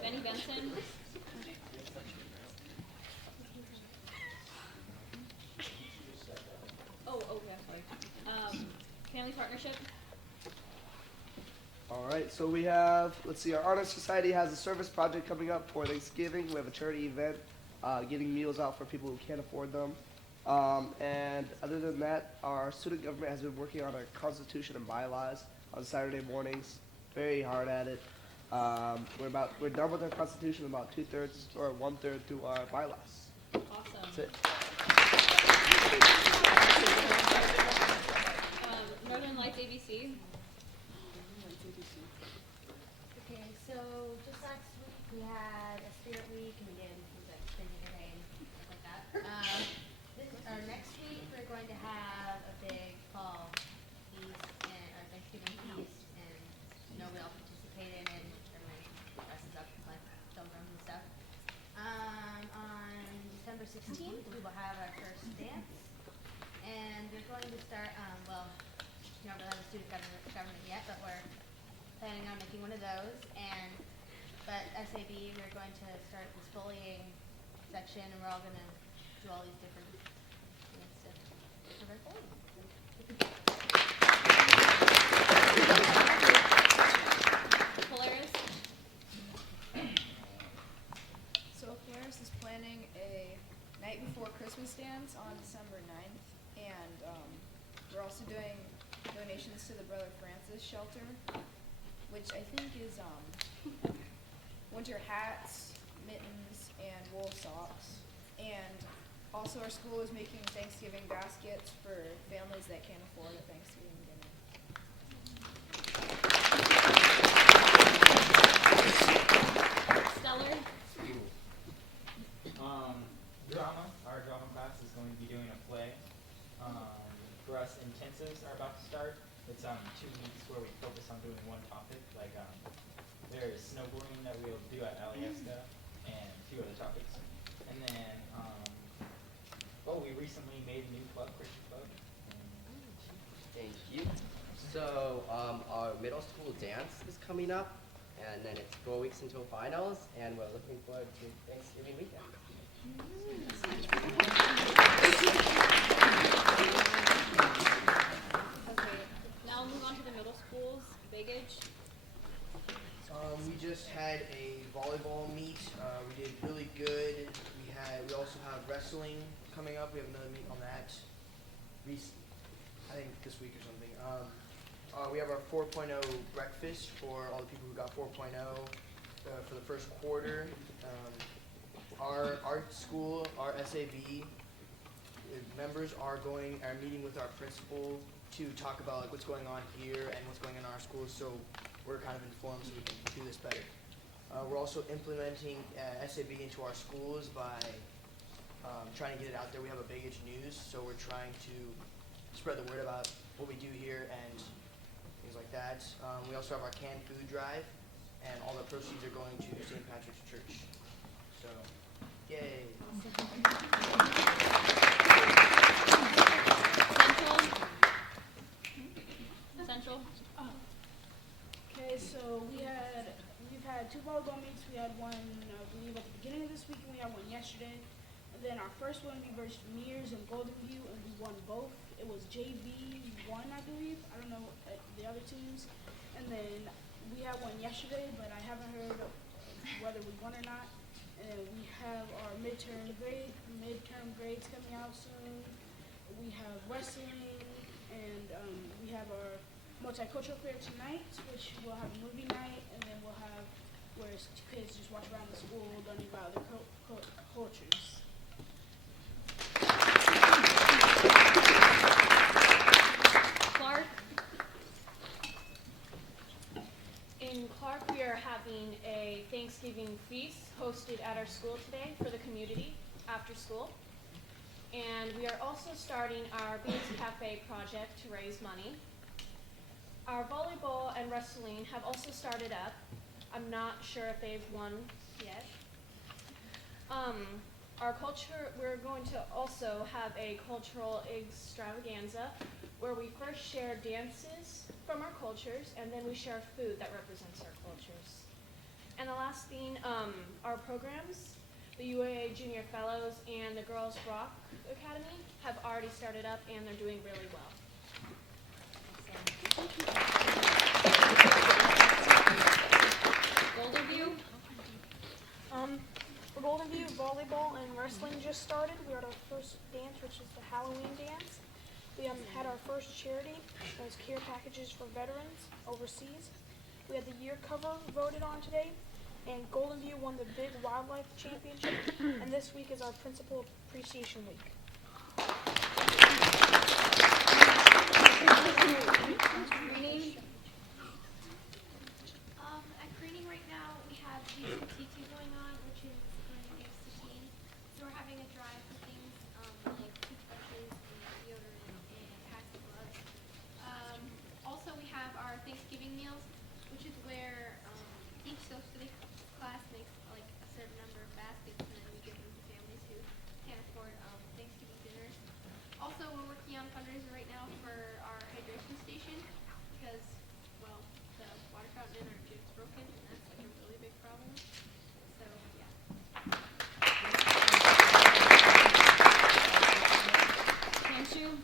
Benny Benson. Oh, okay, sorry. Family partnership. All right, so we have, let's see, our Honor Society has a service project coming up for Thanksgiving. We have a charity event, getting meals out for people who can't afford them. And other than that, our student government has been working on our constitution and bylaws on Saturday mornings, very hard at it. We're done with our constitution, about 2/3 or 1/3 through our bylaws. Awesome. That's it. Northern Lights ABC. Okay, so just last week we had a spirit week and we did the crazy today and stuff like that. Next week we're going to have a big fall feast and our Thanksgiving feast, and we all participate in it, and everyone dresses up like children and stuff. On December 16th we will have our first dance, and we're going to start. We don't really have a student government yet, but we're planning on making one of those. But SAB, we're going to start this bullying section, and we're all going to do all these different things to prevent bullying. Polaris. So Polaris is planning a night before Christmas dance on December 9th, and we're also doing donations to the Brother Francis shelter, which I think is winter hats, mittens, and wool socks. And also our school is making Thanksgiving baskets for families that can't afford a Thanksgiving dinner. Stellar. Drama. Our drama class is going to be doing a play. For us, intensives are about to start. It's 2 weeks where we focus on doing one topic. Like there's snowboarding that we'll do at Aliesta and a few other topics. And then, we recently made a new club, Christian club. Thank you. So our middle school dance is coming up, and then it's 4 weeks until finals, and we're looking forward to Thanksgiving weekend. Okay, now we'll move on to the middle schools. Baggage. We just had a volleyball meet. We did really good. We also have wrestling coming up. We have another meet on that. I think this week or something. We have our 4.0 breakfast for all the people who got 4.0. for the first quarter. Our art school, our SAB members are meeting with our principal to talk about like what's going on here and what's going on in our schools, so we're kind of informed so we can do this better. We're also implementing SAB into our schools by trying to get it out there. We have a Big H News, so we're trying to spread the word about what we do here and things like that. We also have our canned food drive, and all the proceeds are going to St. Patrick's Church. So, yay. Central. Okay, so we've had 2 volleyball meets. We had one, I believe, at the beginning of this week, and we had one yesterday. And then our first one, we versed Mears and Golden View, and we won both. It was JV 1, I believe. I don't know the other teams. And then we had one yesterday, but I haven't heard whether we won or not. And then we have our midterm grades coming out soon. We have wrestling, and we have our multicultural fair tonight, which we'll have a movie night, and then we'll have where kids just walk around the school learning about other cultures. Clark. In Clark, we are having a Thanksgiving feast hosted at our school today for the community after school. And we are also starting our Beans Cafe project to raise money. Our volleyball and wrestling have also started up. I'm not sure if they've won yet. Our culture, we're going to also have a cultural extravaganza where we first share dances from our cultures, and then we share food that represents our cultures. And the last thing, our programs, the UAA Junior Fellows and the Girls Rock Academy have already started up, and they're doing really well. Golden View. For Golden View, volleyball and wrestling just started. We had our first dance, which is the Halloween dance. We had our first charity, that was care packages for veterans overseas. We had the year cover voted on today, and Golden View won the Big Wildlife Championship, and this week is our Principal Appreciation Week. At Greening right now, we have GCT2 going on, which is learning gifts to teens. So we're having a drive for things like toothbrushes and deodorant and hats and gloves. Also, we have our Thanksgiving meals, which is where each social studies class makes like a certain number of baskets, and then we give them to families who can't afford Thanksgiving dinners. Also, we're working on a fundraiser right now for our hydration station because, well, the water fountain in our gym's broken, and that's like a really big problem. So, yeah. Hanshu.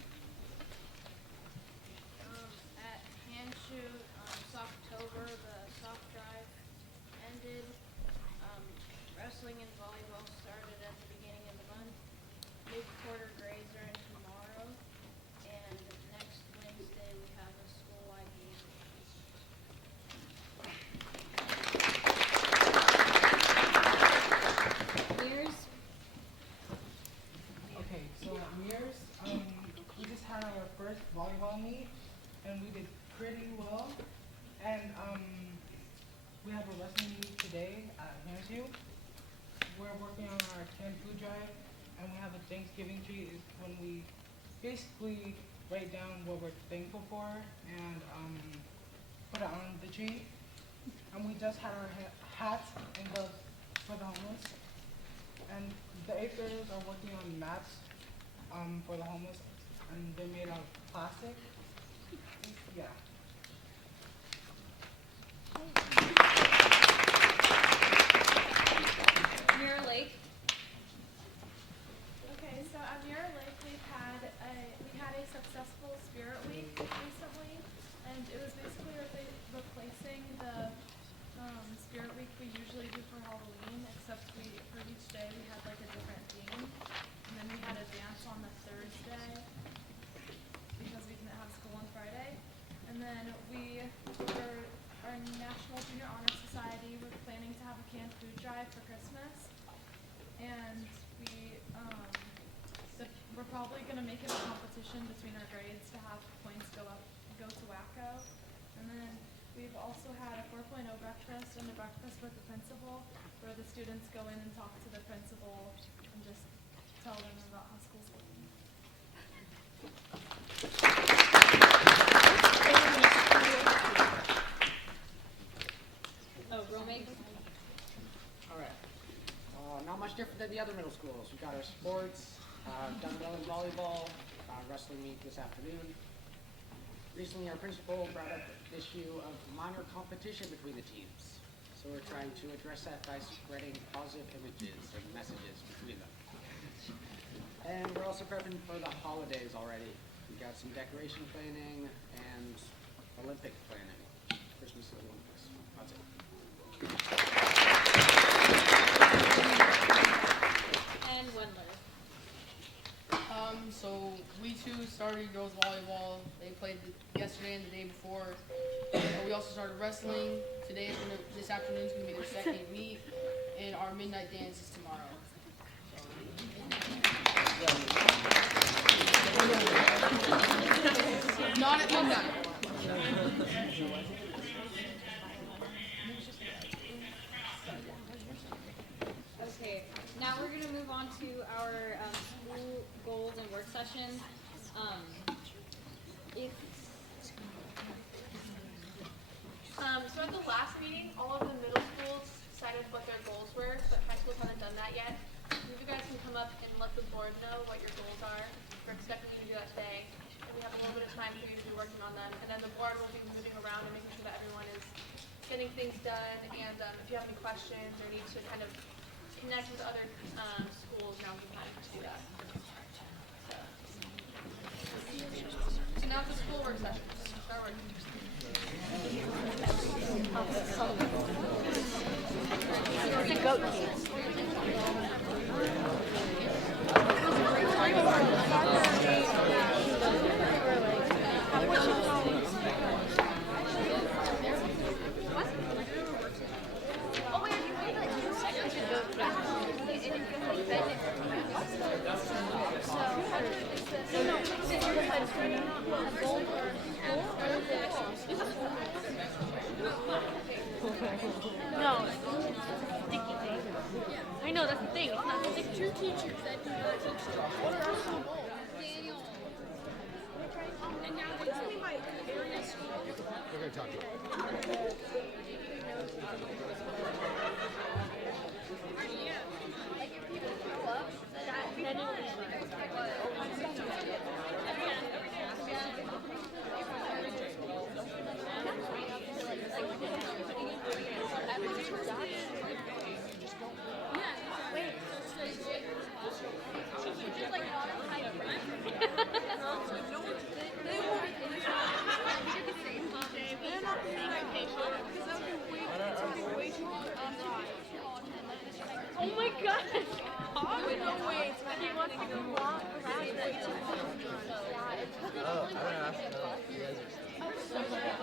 At Hanshu, Socktober, the sock drive ended. Wrestling and volleyball started at the beginning of the month. Mid-quarter grades are in tomorrow. And next Wednesday we have a school-wide meeting. Mears. Okay, so at Mears, we just had our first volleyball meet, and we did pretty well. And we have a wrestling meet today at Hanshu. We're working on our canned food drive, and we have a Thanksgiving tree is when we basically write down what we're thankful for and put it on the tree. And we just had our hats and gloves for the homeless. And the 8th graders are working on mats for the homeless, and they're made out of plastic. Yeah. Mirror Lake. Okay, so at Mirror Lake we had a successful Spirit Week recently, and it was basically replacing the Spirit Week we usually do for Halloween, except for each day we had like a different theme, and then we had a dance on the Thursday because we didn't have school on Friday, and canned food drive for Christmas, and we're probably going to make it a competition between our grades to have points go to WACO. And then we've also had a 4.0 breakfast and a breakfast with the principal, where the students go in and talk to the principal and just tell them about how school's going. Oh, Romig? All right. Not much different than the other middle schools. We've got our sports, done well in volleyball, wrestling meet this afternoon. Recently, our principal brought up the issue of minor competition between the teams. So we're trying to address that by spreading positive images and messages between them. And we're also prepping for the holidays already. We've got some decoration planning and Olympic planning. Christmas Olympics. That's it. And one letter. So we too started girls volleyball. They played yesterday and the day before. We also started wrestling. This afternoon's gonna be their second meet, and our midnight dance is tomorrow. Not at midnight. Okay, now we're going to move on to our school goals and work sessions. So at the last meeting, all of the middle schools decided what their goals were, but high schools haven't done that yet. You guys can come up and let the board know what your goals are. We're expecting you to do that today, and we have a little bit of time for you to be working on them. And then the board will be moving around and making sure that everyone is getting things done. And if you have any questions or need to kind of connect with other schools, now is the time to do that. So now it's the school work session. Start working. It's a goat cake. No, sticky thing. I know, that's the thing. It's not sticky. Two teachers that do not teach you. What are our school goals? Daniel. And now what's in my area school? We're going to talk to you. Like if people grow up, then it'll be Oh my gosh! Wait, no, wait. He wants to go walk around it. Oh, I don't know.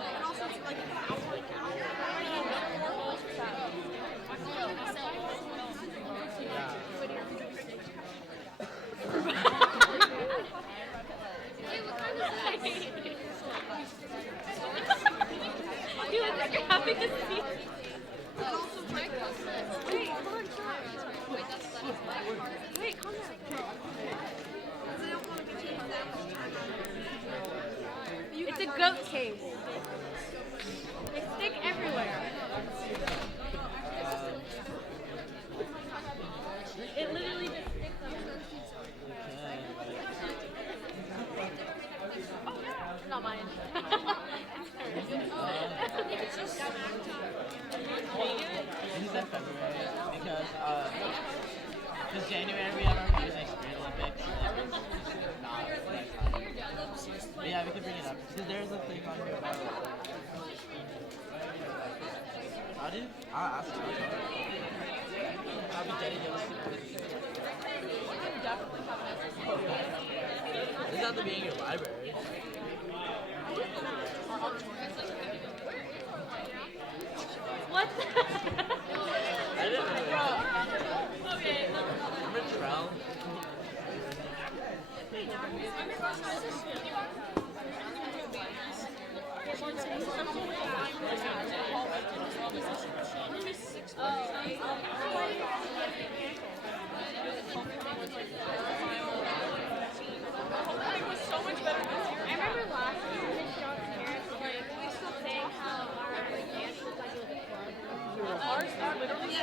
And also, it's like an You look like you're having a seat. Wait, come on, wait, calm down. Because I don't want to be taking that much time. It's a goat table. They stick everywhere. It literally just sticks Oh, yeah. Not mine. It's just This is in February because this January we have our music Spring Olympics. But yeah, we can bring it up because there's a thing on here about. How do you? I'll ask you. I'll be dedicated to this. This is at the beginning of your library. What? I I remember last year, Miss John's parents were like, we still saying how our dance was like really fun. Ours are literally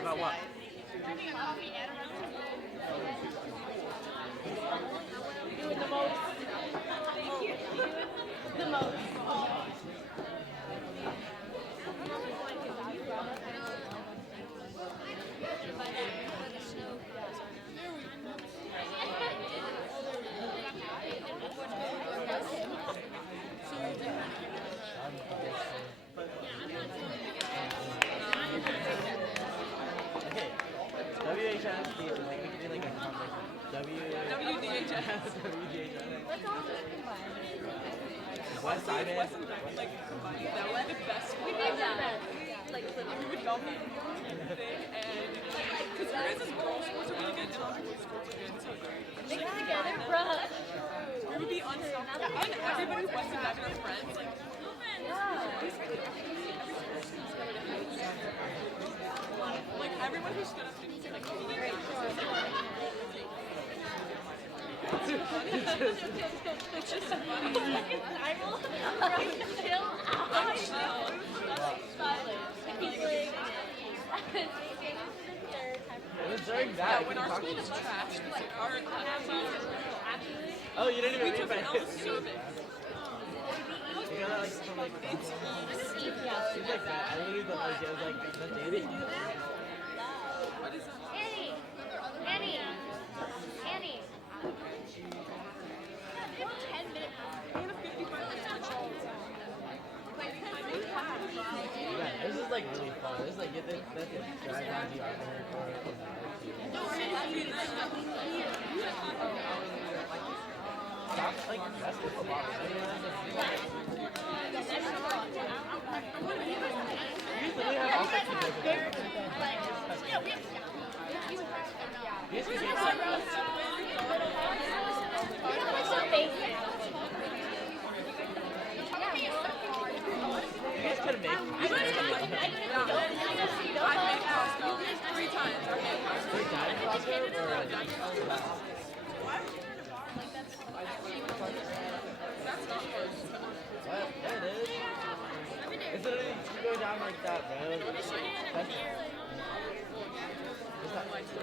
About what? doing the most. Thank you. The most. Okay. WHS, like we could do like a conversation. WDHS. Let's all just combine. West Side Man. Like combine. That would be the best. We did that. Like we would film thing and because there is this girl sports are really good and all the boys sports are good. So mix together, bruh. We would be unstoppable. And everybody who wants to back their friends, like like everyone who stood up to me like it's just funny. I will chill out. He's like During that, when our school is trashed, like our actually. Oh, you didn't even read my notes. You got like some like it's things like that. I literally thought like it was like the daily. What is that? Annie. We have 10 minutes. We have 55 minutes. Yeah, this is like really fun. This is like get this that's a drag on the Stop like messing with the bottle. You literally have all sorts of different You guys could have made I've made pasta 3 times. That's not hard. What? Yeah, it is. It's literally you go down like that road.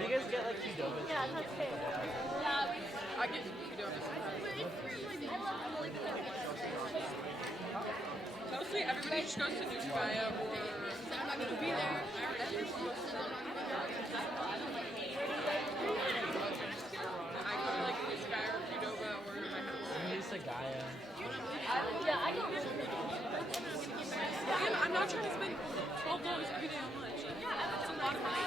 You guys get like Qdoba? Yeah, that's fair. Yeah, I get Qdoba. Mostly everybody just goes to Nutugaya or I'm not gonna be there. I go to like Nutugaya or Qdoba or my house. I'm used to Gaia. Yeah, I don't. And I'm not trying to spend $12 every day on lunch. That's a lot of money.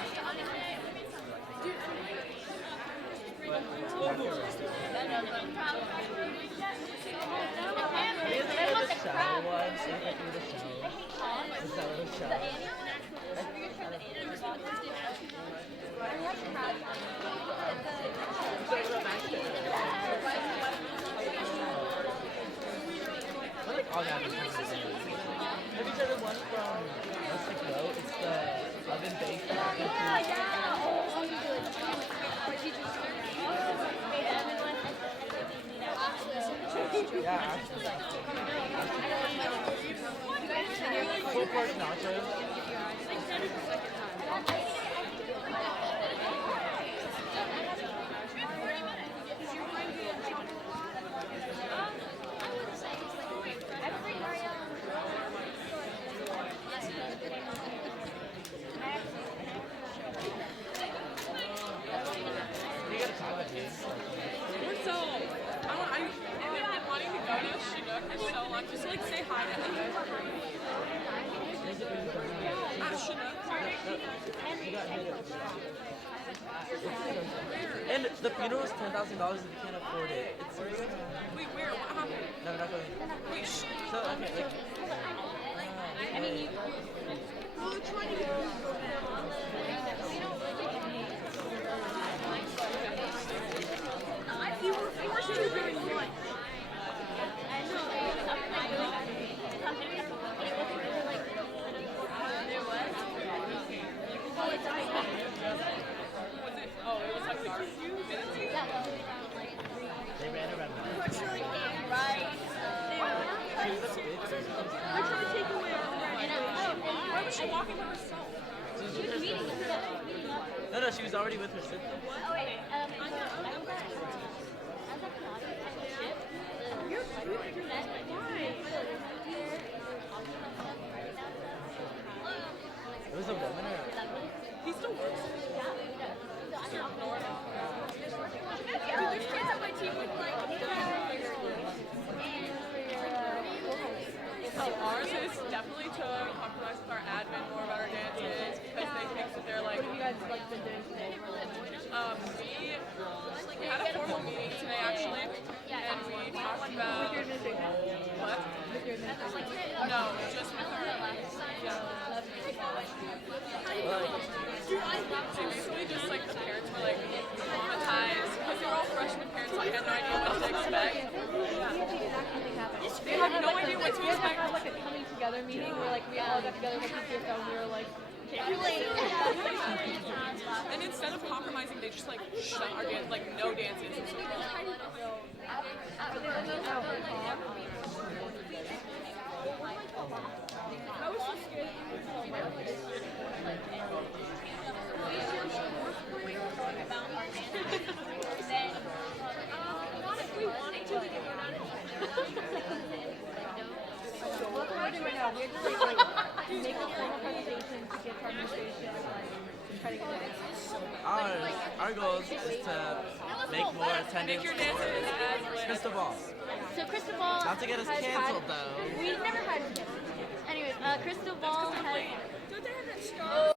Have you tried the one from Mexico? It's the oven-based. Yeah, actually. Full pork nachos. I've been wanting to go to Chinook for so long, just to like say hi to everyone. At Chinook. And the funeral is $10,000 if you can't afford it. It's Wait, where? What happened? no, we're not going. Wait, shh. So okay, like. I mean, you. Well, they're trying to get you were forced to do one. They ran around. Unfortunately, right. They're trying to take away our why was she walking by herself? She was meeting No, she was already with her sister. Oh, wait. It was a woman or? He still works. Dude, there's kids on my team with like. Oh, ours is definitely to compromise with our admin more about our dances because they think that they're like. What have you guys like been doing today? We had a formal meeting today actually, and we talked about. With your administration? What? With your administration? No, just with our. Yeah. Basically, just like the parents were like traumatized because they were all freshman parents, so they had no idea what to expect. They had no idea what to expect. We had like a coming together meeting where like we all got together with the PTSD and we were like. And instead of compromising, they just like shut our dance, like no dances. I was so scared. Not if we wanted to, we could go down what we're doing right now, we're just like make a formal presentation to get our administration and try to get it. Our goal is to make more attendance for crystal balls. So crystal ball Not to get us has canceled had, though. We've never had. Anyways, crystal ball has. Don't they have that straw?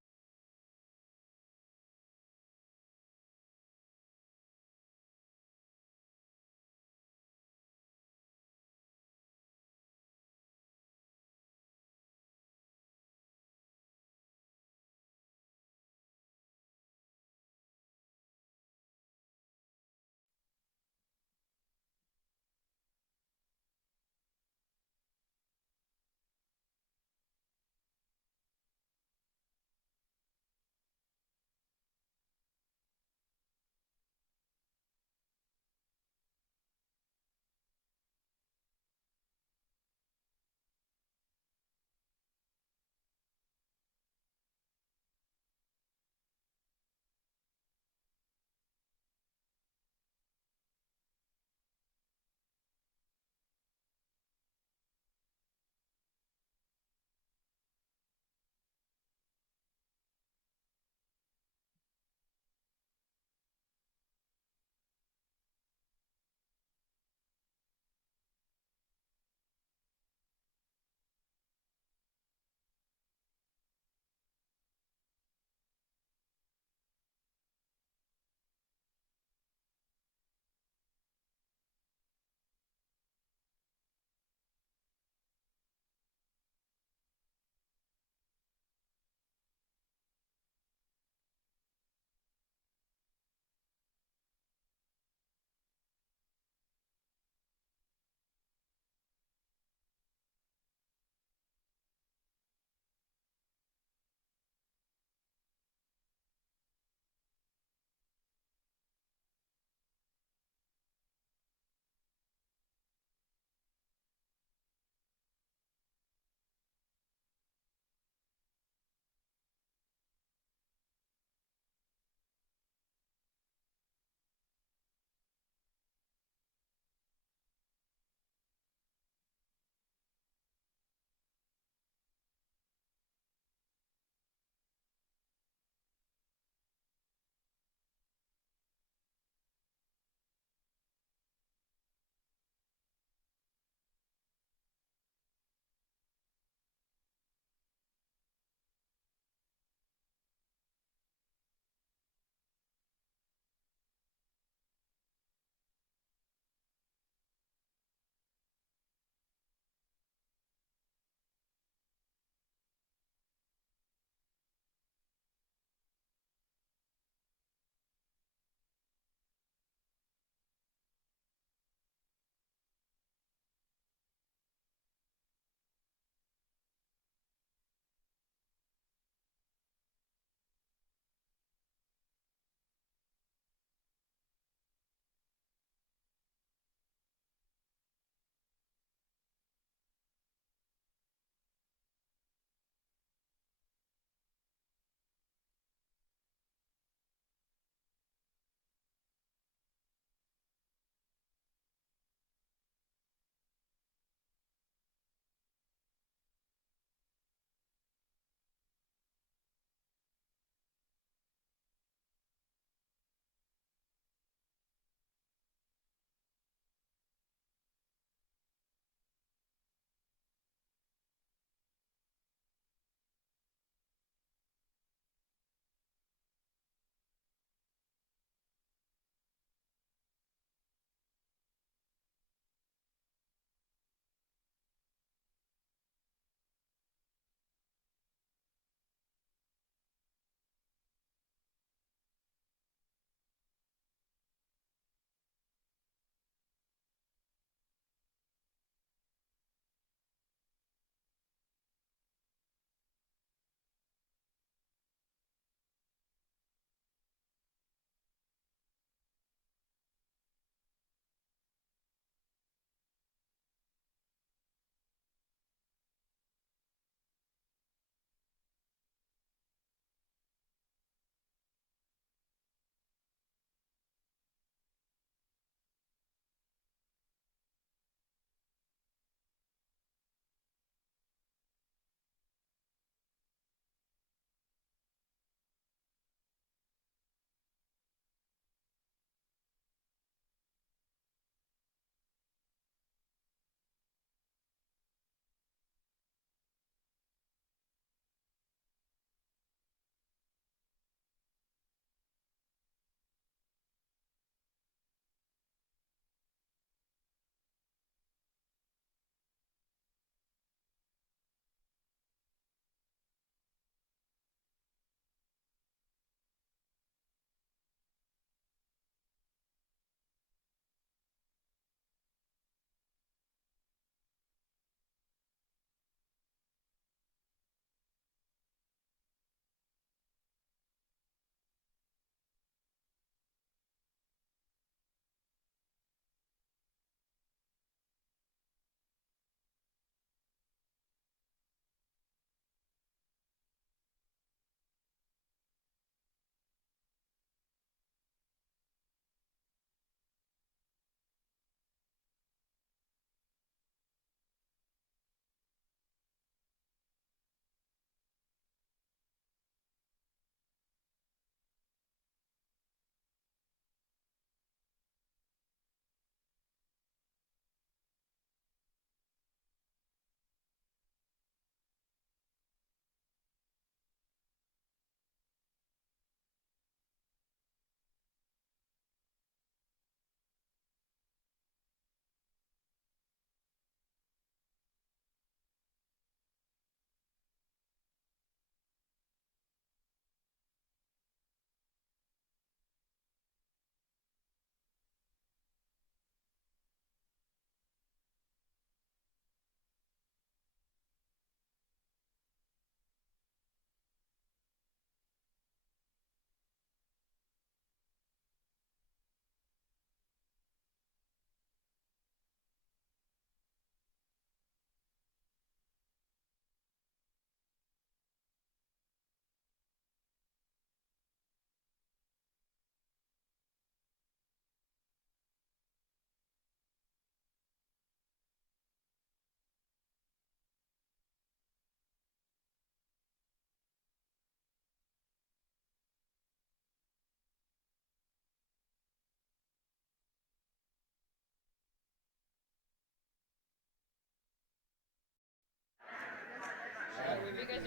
Quit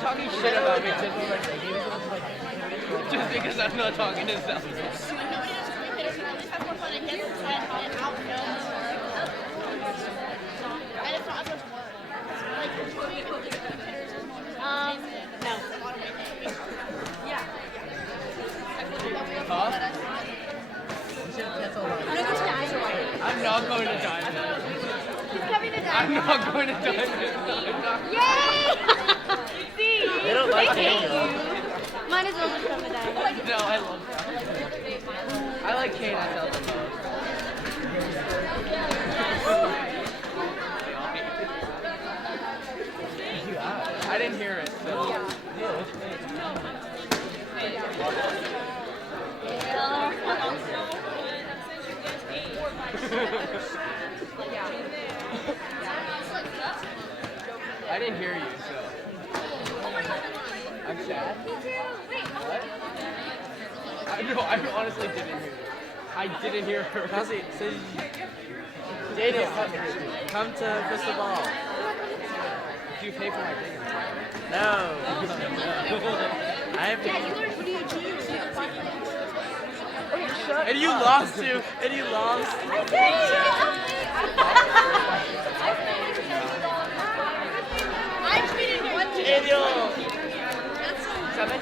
talking shit about me just because I'm not talking to Sal. No. Yeah. Huh? I'm not going to Diamond. He's coming to Diamond. I'm not going to Diamond. Yay! See? They don't like hate Kane. you. Might as well just come to Diamond. No, I love that. I like Kane, I tell them I didn't hear it, so. I didn't hear you, so. I'm sad. What? I honestly didn't hear you. I didn't hear her. Kelsey, so Daniel, come to Crystal Ball. Did you pay for my ticket? No. I have to. What do you do? And you lost too. And you lost. I did! I tweeted one Daniel. 7?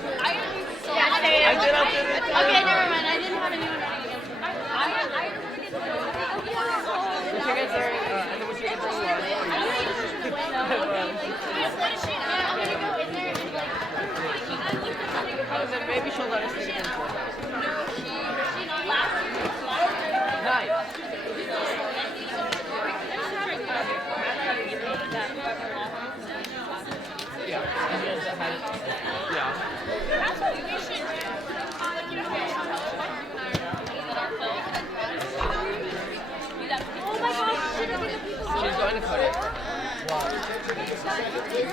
Yeah, say it. I did up to the Okay, never mind. I didn't have anyone. The tickets are, and then we should get the then maybe she'll let us take it in for Nice. Yeah. Yeah. That's what we should do. Oh my gosh, She's going to cut it.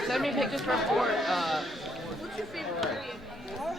Send me pictures from Fort. What's your favorite?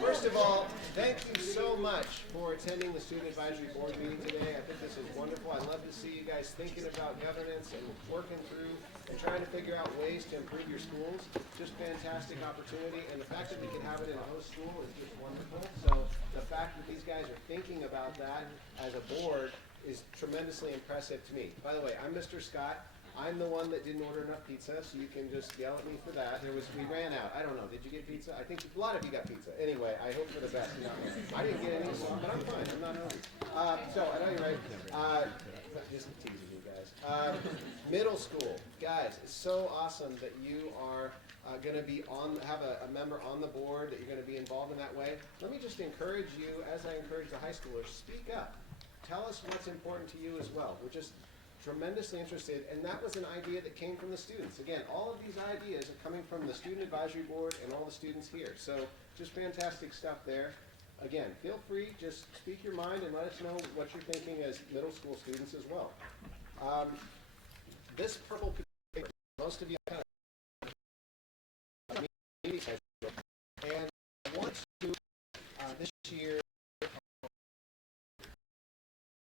First of all, thank you so much for attending the Student Advisory Board meeting today. I think this is wonderful. I love to see you guys thinking about governance and working through and trying to figure out ways to improve your schools. Just fantastic opportunity. And the fact that we can have it in a host school is just wonderful. So the fact that these guys are thinking about that as a board is tremendously impressive to me. By the way, I'm Mr. Scott. I'm the one that didn't order enough pizza, so you can just yell at me for that. We ran out. I don't know. Did you get pizza? I think a lot of you got pizza. Anyway, I hope for the best. I didn't get any, but I'm fine. I'm not hungry. So I know you're right. Just teasing you guys. Middle school, guys. It's so awesome that you are going to be have a member on the board, that you're going to be involved in that way. Let me just encourage you, as I encourage the high schoolers, speak up. Tell us what's important to you as well. We're just tremendously interested, and that was an idea that came from the students. Again, all of these ideas are coming from the Student Advisory Board and all the students here. So just fantastic stuff there. Again, feel free, just speak your mind and let us know what you're thinking as middle school students as well. This purple paper, most of you kind of and I want to this year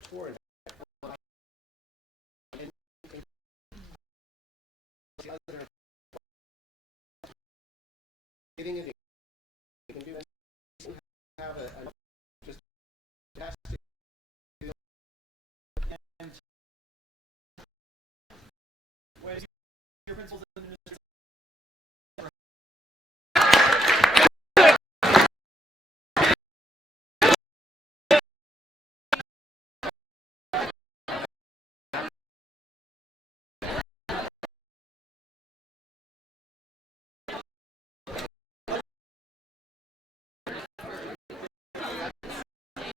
tour and getting it. You can do that. Have